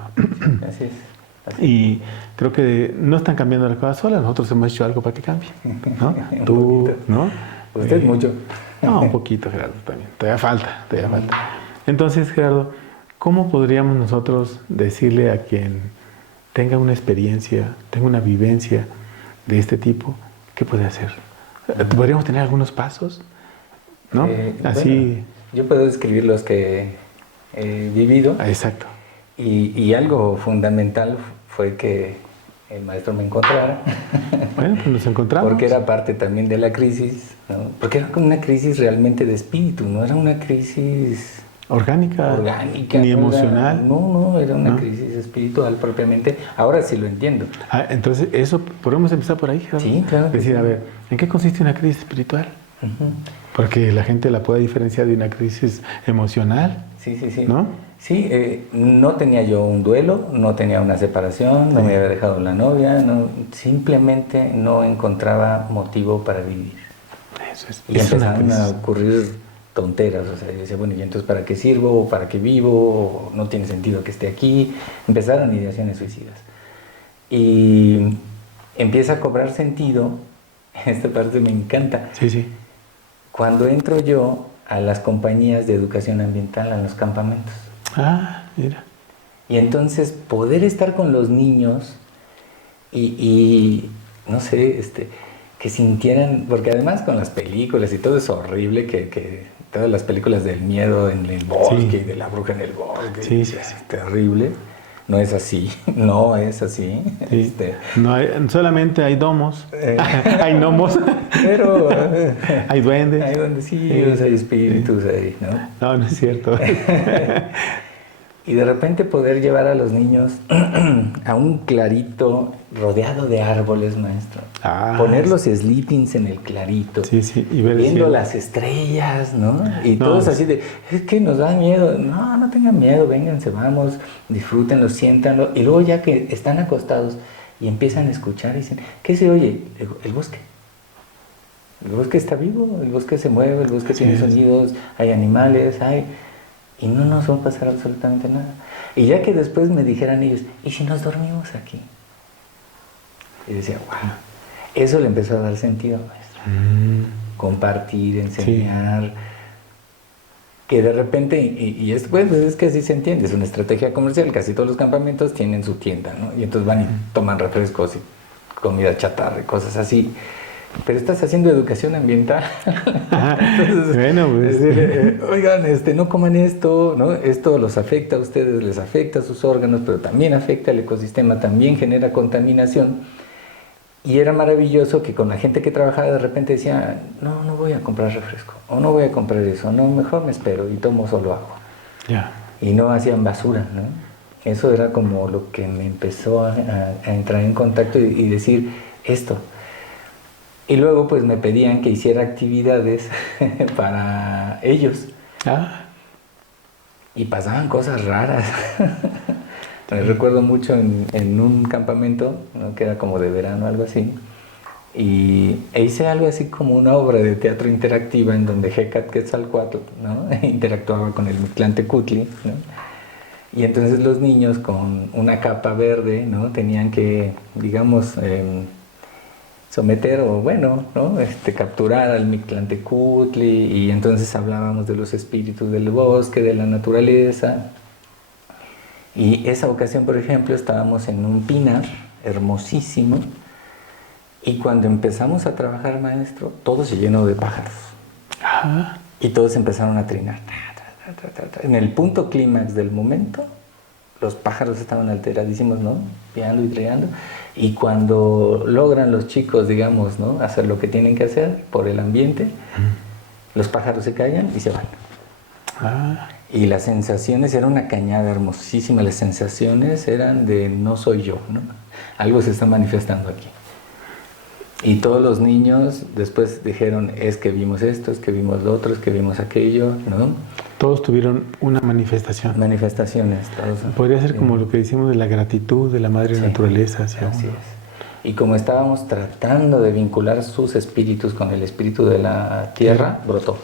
Así es. Y creo que no están cambiando las cosas solas, nosotros hemos hecho algo para que cambie, ¿no? Tú, ¿no? Usted mucho. No, un poquito, Gerardo, también. Todavía falta. Entonces, Gerardo, ¿cómo podríamos nosotros decirle a quien tenga una experiencia, tenga una vivencia de este tipo, qué puede hacer? ¿Podríamos tener algunos pasos? ¿No? Así. Bueno, yo puedo describir los que he vivido. Exacto. Y algo fundamental fue que el maestro me encontrara. Bueno, pues nos encontramos. Porque era parte también de la crisis, ¿no? Porque era como una crisis realmente de espíritu, no era una crisis orgánica ni emocional. No, era una crisis espiritual propiamente. Ahora sí lo entiendo. Entonces, eso podemos empezar por ahí, Gerardo. Sí, claro. Decir, sí. A ver, ¿en qué consiste una crisis espiritual? Porque la gente la puede diferenciar de una crisis emocional. Sí. ¿No? Sí, no tenía yo un duelo, no tenía una separación, no me había dejado la novia, simplemente no encontraba motivo para vivir. Eso es. Y empezaron a ocurrir tonteras, o sea, yo decía, bueno, ¿y entonces para qué sirvo? ¿Para qué vivo? ¿No tiene sentido que esté aquí? Empezaron ideaciones suicidas. Y empieza a cobrar sentido, esta parte me encanta. Sí. Cuando entro yo a las compañías de educación ambiental, a los campamentos. Mira. Y entonces poder estar con los niños y no sé, que sintieran, porque además con las películas y todo es horrible, que todas las películas del miedo en el bosque y de la bruja en el bosque, es terrible. No es así, no es así. Sí. No solamente hay domos, hay gnomos, pero hay duendes. Hay duendecillos, hay espíritus ahí, ¿no? No es cierto. Y de repente poder llevar a los niños a un clarito rodeado de árboles, maestro. Poner los sleepings en el clarito. Sí, y ver viendo las estrellas, ¿no? Y todos así de, es que nos da miedo. No tengan miedo, vénganse, vamos, disfrútenlo, siéntanlo. Y luego ya que están acostados y empiezan a escuchar y dicen, ¿qué se oye? El bosque. El bosque está vivo, el bosque se mueve, el bosque tiene sonidos, hay animales, y no nos va a pasar absolutamente nada. Y ya que después me dijeran ellos, ¿y si nos dormimos aquí? Y decía, wow, eso le empezó a dar sentido, maestro. Compartir, enseñar, que de repente, y esto pues es que así se entiende, es una estrategia comercial, casi todos los campamentos tienen su tienda, ¿no? Y entonces van y toman refrescos y comida chatarra y cosas así. Pero estás haciendo educación ambiental. Entonces, bueno, pues. Oigan, no coman esto, ¿no? Esto los afecta a ustedes, les afecta a sus órganos, pero también afecta al ecosistema, también genera contaminación. Y era maravilloso que con la gente que trabajaba de repente decía, no voy a comprar refresco, o no voy a comprar eso, no, mejor me espero y tomo solo agua. Y no hacían basura, ¿no? Eso era como lo que me empezó a entrar en contacto y decir esto. Y luego pues me pedían que hiciera actividades para ellos. Y pasaban cosas raras. Me recuerdo mucho en un campamento, ¿no? Que era como de verano, algo así. E hice algo así como una obra de teatro interactiva en donde Hecatquetzalcoatl, ¿no? Interactuaba con el Mictlantecutli, ¿no? Y entonces los niños con una capa verde, ¿no? Tenían que, digamos, someter o bueno, ¿no? Capturar al Mictlantecutli, y entonces hablábamos de los espíritus del bosque, de la naturaleza. Y esa ocasión, por ejemplo, estábamos en un pinar hermosísimo, y cuando empezamos a trabajar, maestro, todo se llenó de pájaros. Y todos empezaron a trinar. En el punto clímax del momento, los pájaros estaban alteradísimos, ¿no? Piando y triando. Y cuando logran los chicos, digamos, ¿no? Hacer lo que tienen que hacer por el ambiente, los pájaros se callan y se van. Y las sensaciones, era una cañada hermosísima, las sensaciones eran de no soy yo, ¿no? Algo se está manifestando aquí. Y todos los niños después dijeron, es que vimos esto, es que vimos lo otro, es que vimos aquello, ¿no? Todos tuvieron una manifestación. Manifestaciones. Todos, Podría ser como lo que decimos de la gratitud de la madre naturaleza hacia así uno. es. Y como estábamos tratando de vincular sus espíritus con el espíritu de la tierra, brotó.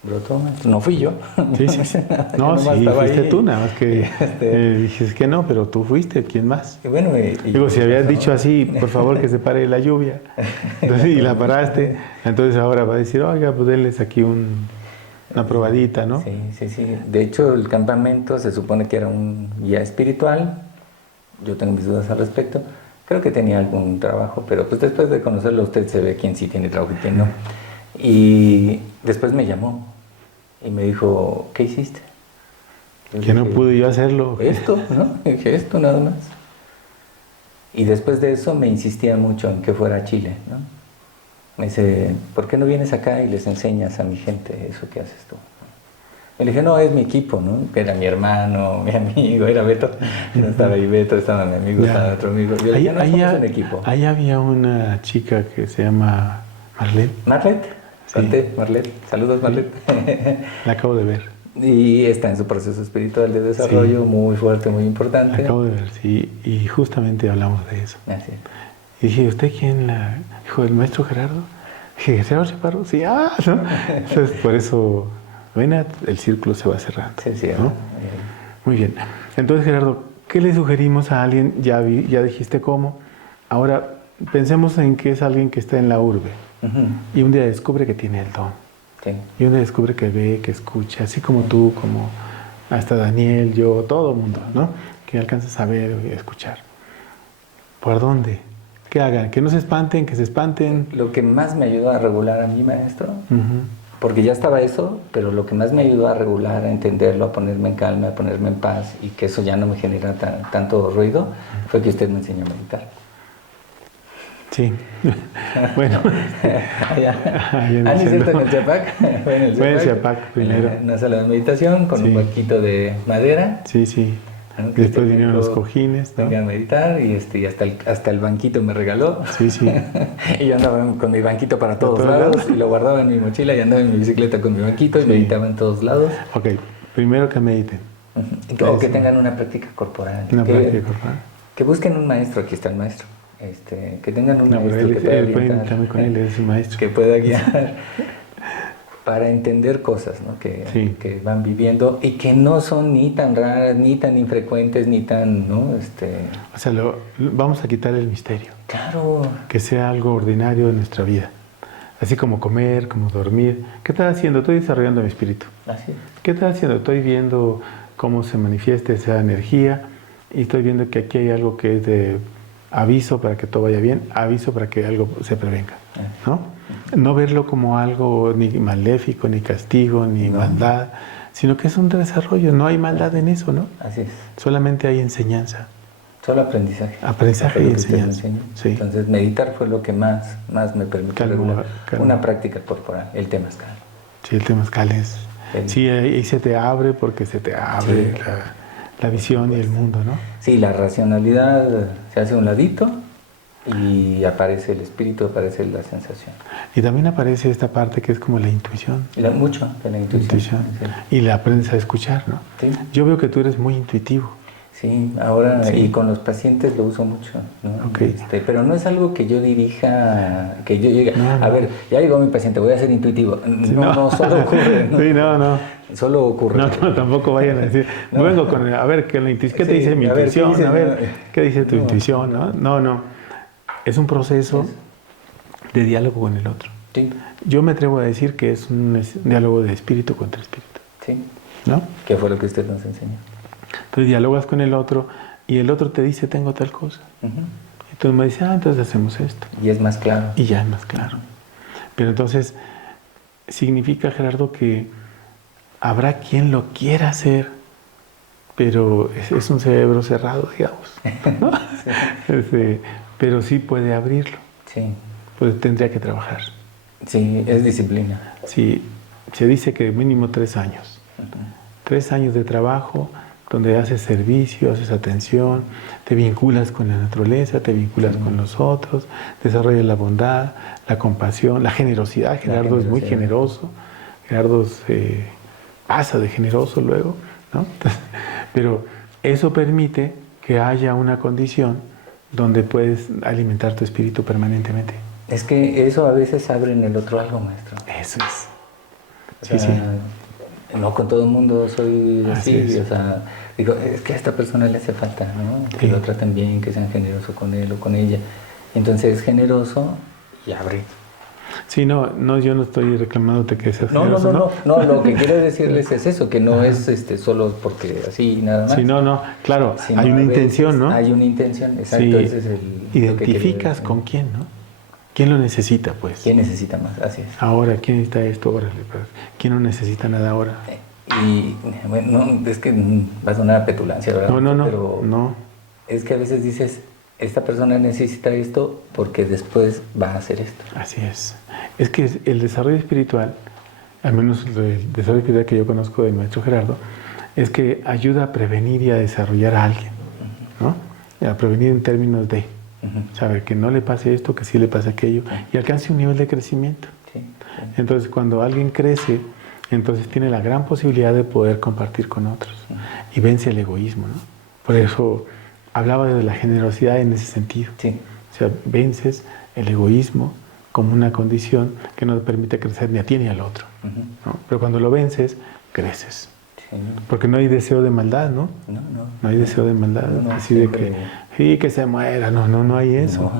Brotó, no fui yo. Sí. No, sí, fuiste tú, nada más que dijiste que no, pero tú fuiste, ¿quién más? Y bueno, digo, si habías dicho así, por favor que se pare la lluvia, entonces, y la paraste, entonces ahora va a decir, oiga, pues denles aquí una probadita, ¿no? Sí. De hecho, el campamento se supone que era un guía espiritual. Yo tengo mis dudas al respecto. Creo que tenía algún trabajo, pero pues después de conocerlo usted se ve quién sí tiene trabajo y quién no. Y después me llamó y me dijo, ¿qué hiciste? Que no pude yo hacerlo. Esto, ¿no? Dije, esto nada más. Y después de eso me insistía mucho en que fuera a Chile, ¿no? Me dice, ¿por qué no vienes acá y les enseñas a mi gente eso que haces tú? Y le dije, no, es mi equipo, ¿no? Que era mi hermano, mi amigo, era Beto. No estaba ahí Beto, estaba mi amigo, estaba otro amigo. Yo le dije, no, somos un equipo. Ahí había una chica que se llama Marlene. ¿Marlet? Sí. Marlet. Saludos, Marlet. La acabo de ver. Y está en su proceso espiritual de desarrollo muy fuerte, muy importante. La acabo de ver, sí. Y justamente hablamos de eso. Así es. Y dije, ¿usted quién la...? Dijo, ¿el maestro Gerardo? Dije, ¿Gerardo Chaparro? Sí, ¿no? Entonces, por eso, bueno, el círculo se va cerrando. Sí, ¿no? Muy bien. Entonces, Gerardo, ¿qué le sugerimos a alguien? Ya dijiste cómo. Ahora, pensemos en que es alguien que está en la urbe. Y un día descubre que tiene el don. Sí. Y un día descubre que ve, que escucha, así como tú, como hasta Daniel, yo, todo el mundo, ¿no? Que alcanzas a ver y a escuchar. ¿Por dónde? ¿Qué hagan? Que no se espanten, que se espanten. Lo que más me ayudó a regular a mi maestro, porque ya estaba eso, pero lo que más me ayudó a regular, a entenderlo, a ponerme en calma, a ponerme en paz y que eso ya no me genera tanto ruido, fue que usted me enseñó a meditar. Sí. Bueno. ¿Han cierto en el Chapac? Fue en el Chapac primero. Una sala de meditación con un banquito de madera. Sí. ¿no? Después vinieron los cojines, ¿no? Venía a meditar y hasta el banquito me regaló. Sí. Y yo andaba con mi banquito para todos lados y lo guardaba en mi mochila y andaba en mi bicicleta con mi banquito y meditaba en todos lados. Ok, primero que mediten. O que tengan una práctica corporal. Práctica corporal. Que busquen un maestro, aquí está el maestro. Que tengan un maestro que pueda orientar, con él, es un maestro. que pueda guiar para entender cosas, ¿no? que van viviendo y que no son ni tan raras, ni tan infrecuentes, ni tan, ¿no? O sea, vamos a quitar el misterio. Claro. Que sea algo ordinario de nuestra vida. Así como comer, como dormir. ¿Qué estás haciendo? Estoy desarrollando mi espíritu. Así es. ¿Qué estás haciendo? Estoy viendo cómo se manifiesta esa energía y estoy viendo que aquí hay algo que es de aviso para que todo vaya bien, aviso para que algo se prevenga, ¿no? No verlo como algo ni maléfico, ni castigo, ni maldad, sino que es un desarrollo, no hay maldad en eso, ¿no? Así es. Solamente hay enseñanza. Solo aprendizaje. Aprendizaje y enseñanza. Sí. Entonces, meditar fue lo que más me permitió regular una práctica corporal, el temazcal. Sí, el temazcal es... Sí, ahí se te abre porque se te abre la visión y el mundo, ¿no? Sí, la racionalidad se hace a un ladito y aparece el espíritu, aparece la sensación. Y también aparece esta parte que es como la intuición. Mucho de la intuición. Sí. Y la aprendes a escuchar, ¿no? Sí. Yo veo que tú eres muy intuitivo. Sí, ahora y con los pacientes lo uso mucho, ¿no? Okay. Pero no es algo que yo dirija, que yo llegue, a ver, ya llegó mi paciente, voy a ser intuitivo. Sí, no, solo ocurre. ¿No? Sí, no. Solo ocurre. No, tampoco vayan a decir, vengo con, a ver, ¿qué te dice mi intuición? A ver, ¿qué dice tu intuición? No. Es un proceso de diálogo con el otro. Sí. Yo me atrevo a decir que es un diálogo de espíritu contra espíritu. Sí. ¿No? ¿Qué fue lo que usted nos enseñó? Entonces dialogas con el otro y el otro te dice, tengo tal cosa. Y tú me dices, entonces hacemos esto. Y es más claro. Y ya es más claro. Pero entonces significa, Gerardo, que habrá quien lo quiera hacer, pero es un cerebro cerrado, digamos, ¿no? Sí. Pero sí puede abrirlo. Sí. Pues tendría que trabajar. Sí, es disciplina. Sí, se dice que mínimo 3 años. 3 años de trabajo donde haces servicio, haces atención, te vinculas con la naturaleza, te vinculas con los otros, desarrollas la bondad, la compasión, la generosidad. Gerardo es muy generoso, Gerardo pasa de generoso luego, ¿no? Entonces, pero eso permite que haya una condición donde puedes alimentar tu espíritu permanentemente. Es que eso a veces abre en el otro algo, maestro. Eso es. O sea, no con todo el mundo soy así, o sea, digo, es que a esta persona le hace falta, ¿no? Que lo traten bien, que sean generosos con él o con ella. Entonces es generoso y abre. Sí, no, yo no estoy reclamándote que seas generoso, no, lo que quiero decirles es eso, que no es solo porque así nada más. Sí, claro, hay una intención, ¿no? Hay una intención, exacto, sí, ese es identificas con quién, ¿no? ¿Quién lo necesita, pues? ¿Quién necesita más? Así es. Ahora, ¿quién necesita esto? Órale, ¿quién no necesita nada ahora? Y bueno, no, es que va a sonar a petulancia, ¿verdad? Pero no. Es que a veces dices, esta persona necesita esto porque después va a hacer esto. Así es. Es que el desarrollo espiritual, al menos el desarrollo espiritual que yo conozco del maestro Gerardo, es que ayuda a prevenir y a desarrollar a alguien, ¿no? A prevenir en términos de saber que no le pase esto, que sí le pase aquello, y alcance un nivel de crecimiento. Entonces, cuando alguien crece, entonces tiene la gran posibilidad de poder compartir con otros y vence el egoísmo, ¿no? Por eso hablaba de la generosidad en ese sentido. O sea, vences el egoísmo como una condición que no te permite crecer ni a ti ni al otro, ¿no? Pero cuando lo vences, creces. Porque no hay deseo de maldad, ¿no? No hay deseo de maldad, así de que sí, que se muera, no hay eso.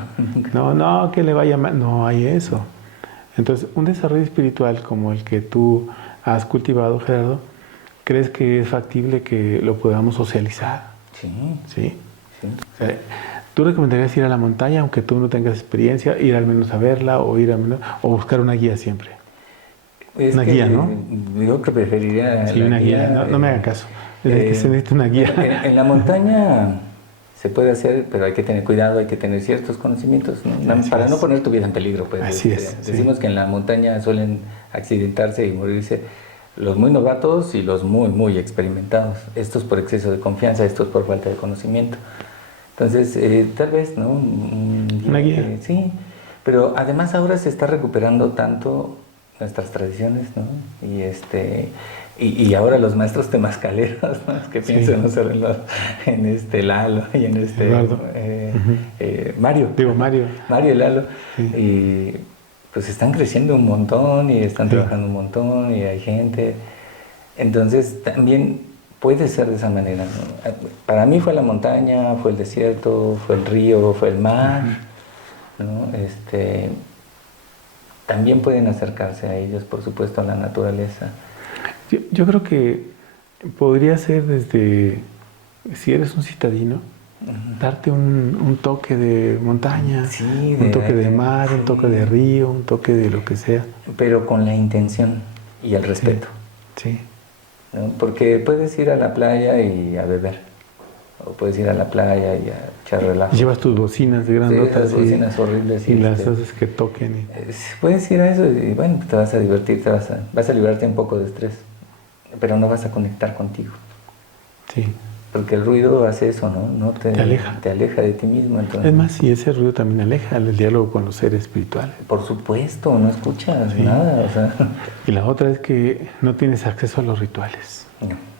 No, que le vaya mal, no hay eso. Entonces, un desarrollo espiritual como el que tú has cultivado, Gerardo, ¿crees que es factible que lo podamos socializar? Sí. O sea, ¿tú recomendarías ir a la montaña aunque tú no tengas experiencia, ir al menos a verla o o buscar una guía siempre? Una guía, ¿no? Digo que preferiría una guía. No me hagan caso. Que se necesita una guía. En la montaña se puede hacer, pero hay que tener cuidado, hay que tener ciertos conocimientos, ¿no? Para no poner tu vida en peligro. Pues, Así es. Decimos que en la montaña suelen accidentarse y morirse los muy novatos y los muy, muy experimentados. Estos por exceso de confianza, estos por falta de conocimiento. Entonces, tal vez, ¿no? Una guía. Sí, pero además ahora se está recuperando tanto nuestras tradiciones, ¿no? Y ahora los maestros temazcaleros, ¿no? Que piensan hacer en Lalo y en Mario. Mario y Lalo. Y pues están creciendo un montón y están trabajando un montón y hay gente. Entonces también puede ser de esa manera, ¿no? Para mí fue la montaña, fue el desierto, fue el río, fue el mar, ¿no? También pueden acercarse a ellos, por supuesto, a la naturaleza. Yo creo que podría ser desde, si eres un citadino, darte un toque de montaña, un toque de mar, un toque de río, un toque de lo que sea. Pero con la intención y el respeto. Sí. ¿No? Porque puedes ir a la playa y a beber. O puedes ir a la playa y a echar relajo. Llevas tus bocinas de grandotas. Sí, bocinas horribles. Y las haces que toquen. Puedes ir a eso y bueno, te vas a divertir, vas a librarte un poco de estrés, pero no vas a conectar contigo. Sí. Porque el ruido hace eso, ¿no? Te aleja. Te aleja de ti mismo. Entonces, es más, y ese ruido también aleja el diálogo con los seres espirituales. Por supuesto, no escuchas nada. O sea. Y la otra es que no tienes acceso a los rituales.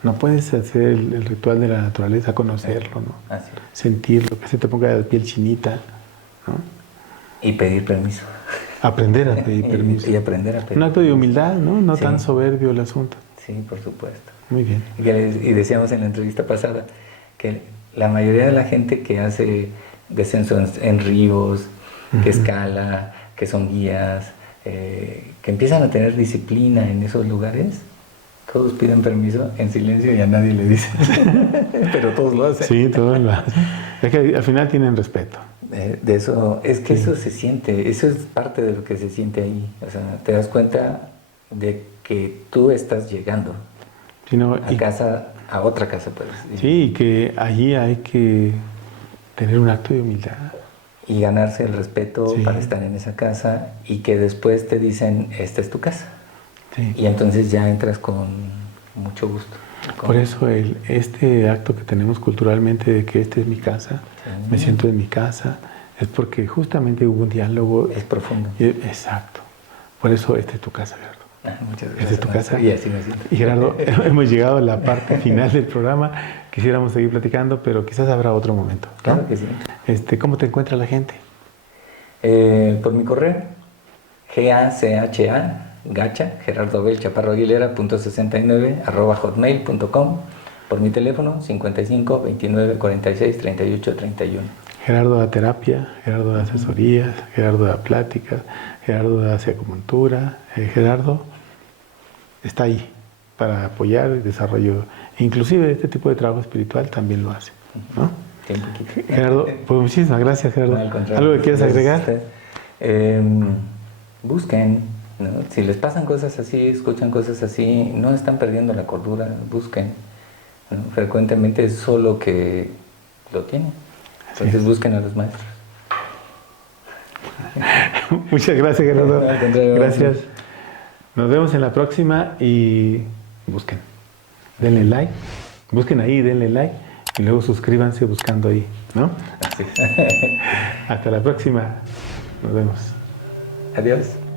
No puedes hacer el ritual de la naturaleza, conocerlo, ¿no? Así. Sentirlo, que se te ponga la piel chinita, ¿no? Y pedir permiso. Aprender a pedir permiso. Y aprender a pedir un acto de humildad, ¿no? No tan soberbio el asunto. Sí, por supuesto. Muy bien. Y decíamos en la entrevista pasada que la mayoría de la gente que hace descenso en ríos, que escala, que son guías, que empiezan a tener disciplina en esos lugares, todos piden permiso en silencio y a nadie le dicen. Pero todos lo hacen. Sí, todos lo hacen. Es que al final tienen respeto. De eso, es que eso se siente, eso es parte de lo que se siente ahí. O sea, te das cuenta de que tú estás llegando a otra casa, pues. Sí, y que allí hay que tener un acto de humildad. Y ganarse el respeto para estar en esa casa y que después te dicen, esta es tu casa. Sí. Y entonces ya entras con mucho gusto. Por eso este acto que tenemos culturalmente de que esta es mi casa, Sí. me siento en mi casa, es porque justamente hubo un diálogo. Es profundo. Exacto. Por eso esta es tu casa, Gerardo. Muchas gracias. Esta es tu casa. Y así me siento. Y Gerardo, hemos llegado a la parte final del programa. Quisiéramos seguir platicando, pero quizás habrá otro momento, ¿no? Claro que sí. ¿Cómo te encuentra la gente? Por mi correo, gacha, gerardobelchaparroaguilera.69 @hotmail.com. Por mi teléfono, 55 29 46 38 31. Gerardo da terapia, Gerardo da asesorías, Gerardo da pláticas, Gerardo da acupuntura. Gerardo está ahí para apoyar el desarrollo. Inclusive este tipo de trabajo espiritual también lo hace, ¿no? Gerardo, pues muchísimas gracias, Gerardo. No, ¿Algo que quieras agregar? Busquen, ¿no? Si les pasan cosas así, escuchan cosas así, no están perdiendo la cordura, busquen, ¿no? Frecuentemente es solo que lo tienen, entonces busquen a los maestros. Muchas gracias, Gerardo. No, Gracias. Nos vemos en la próxima y busquen. Denle like. Busquen ahí, denle like. Y luego suscríbanse buscando ahí, ¿no? Así. Hasta la próxima. Nos vemos. Adiós.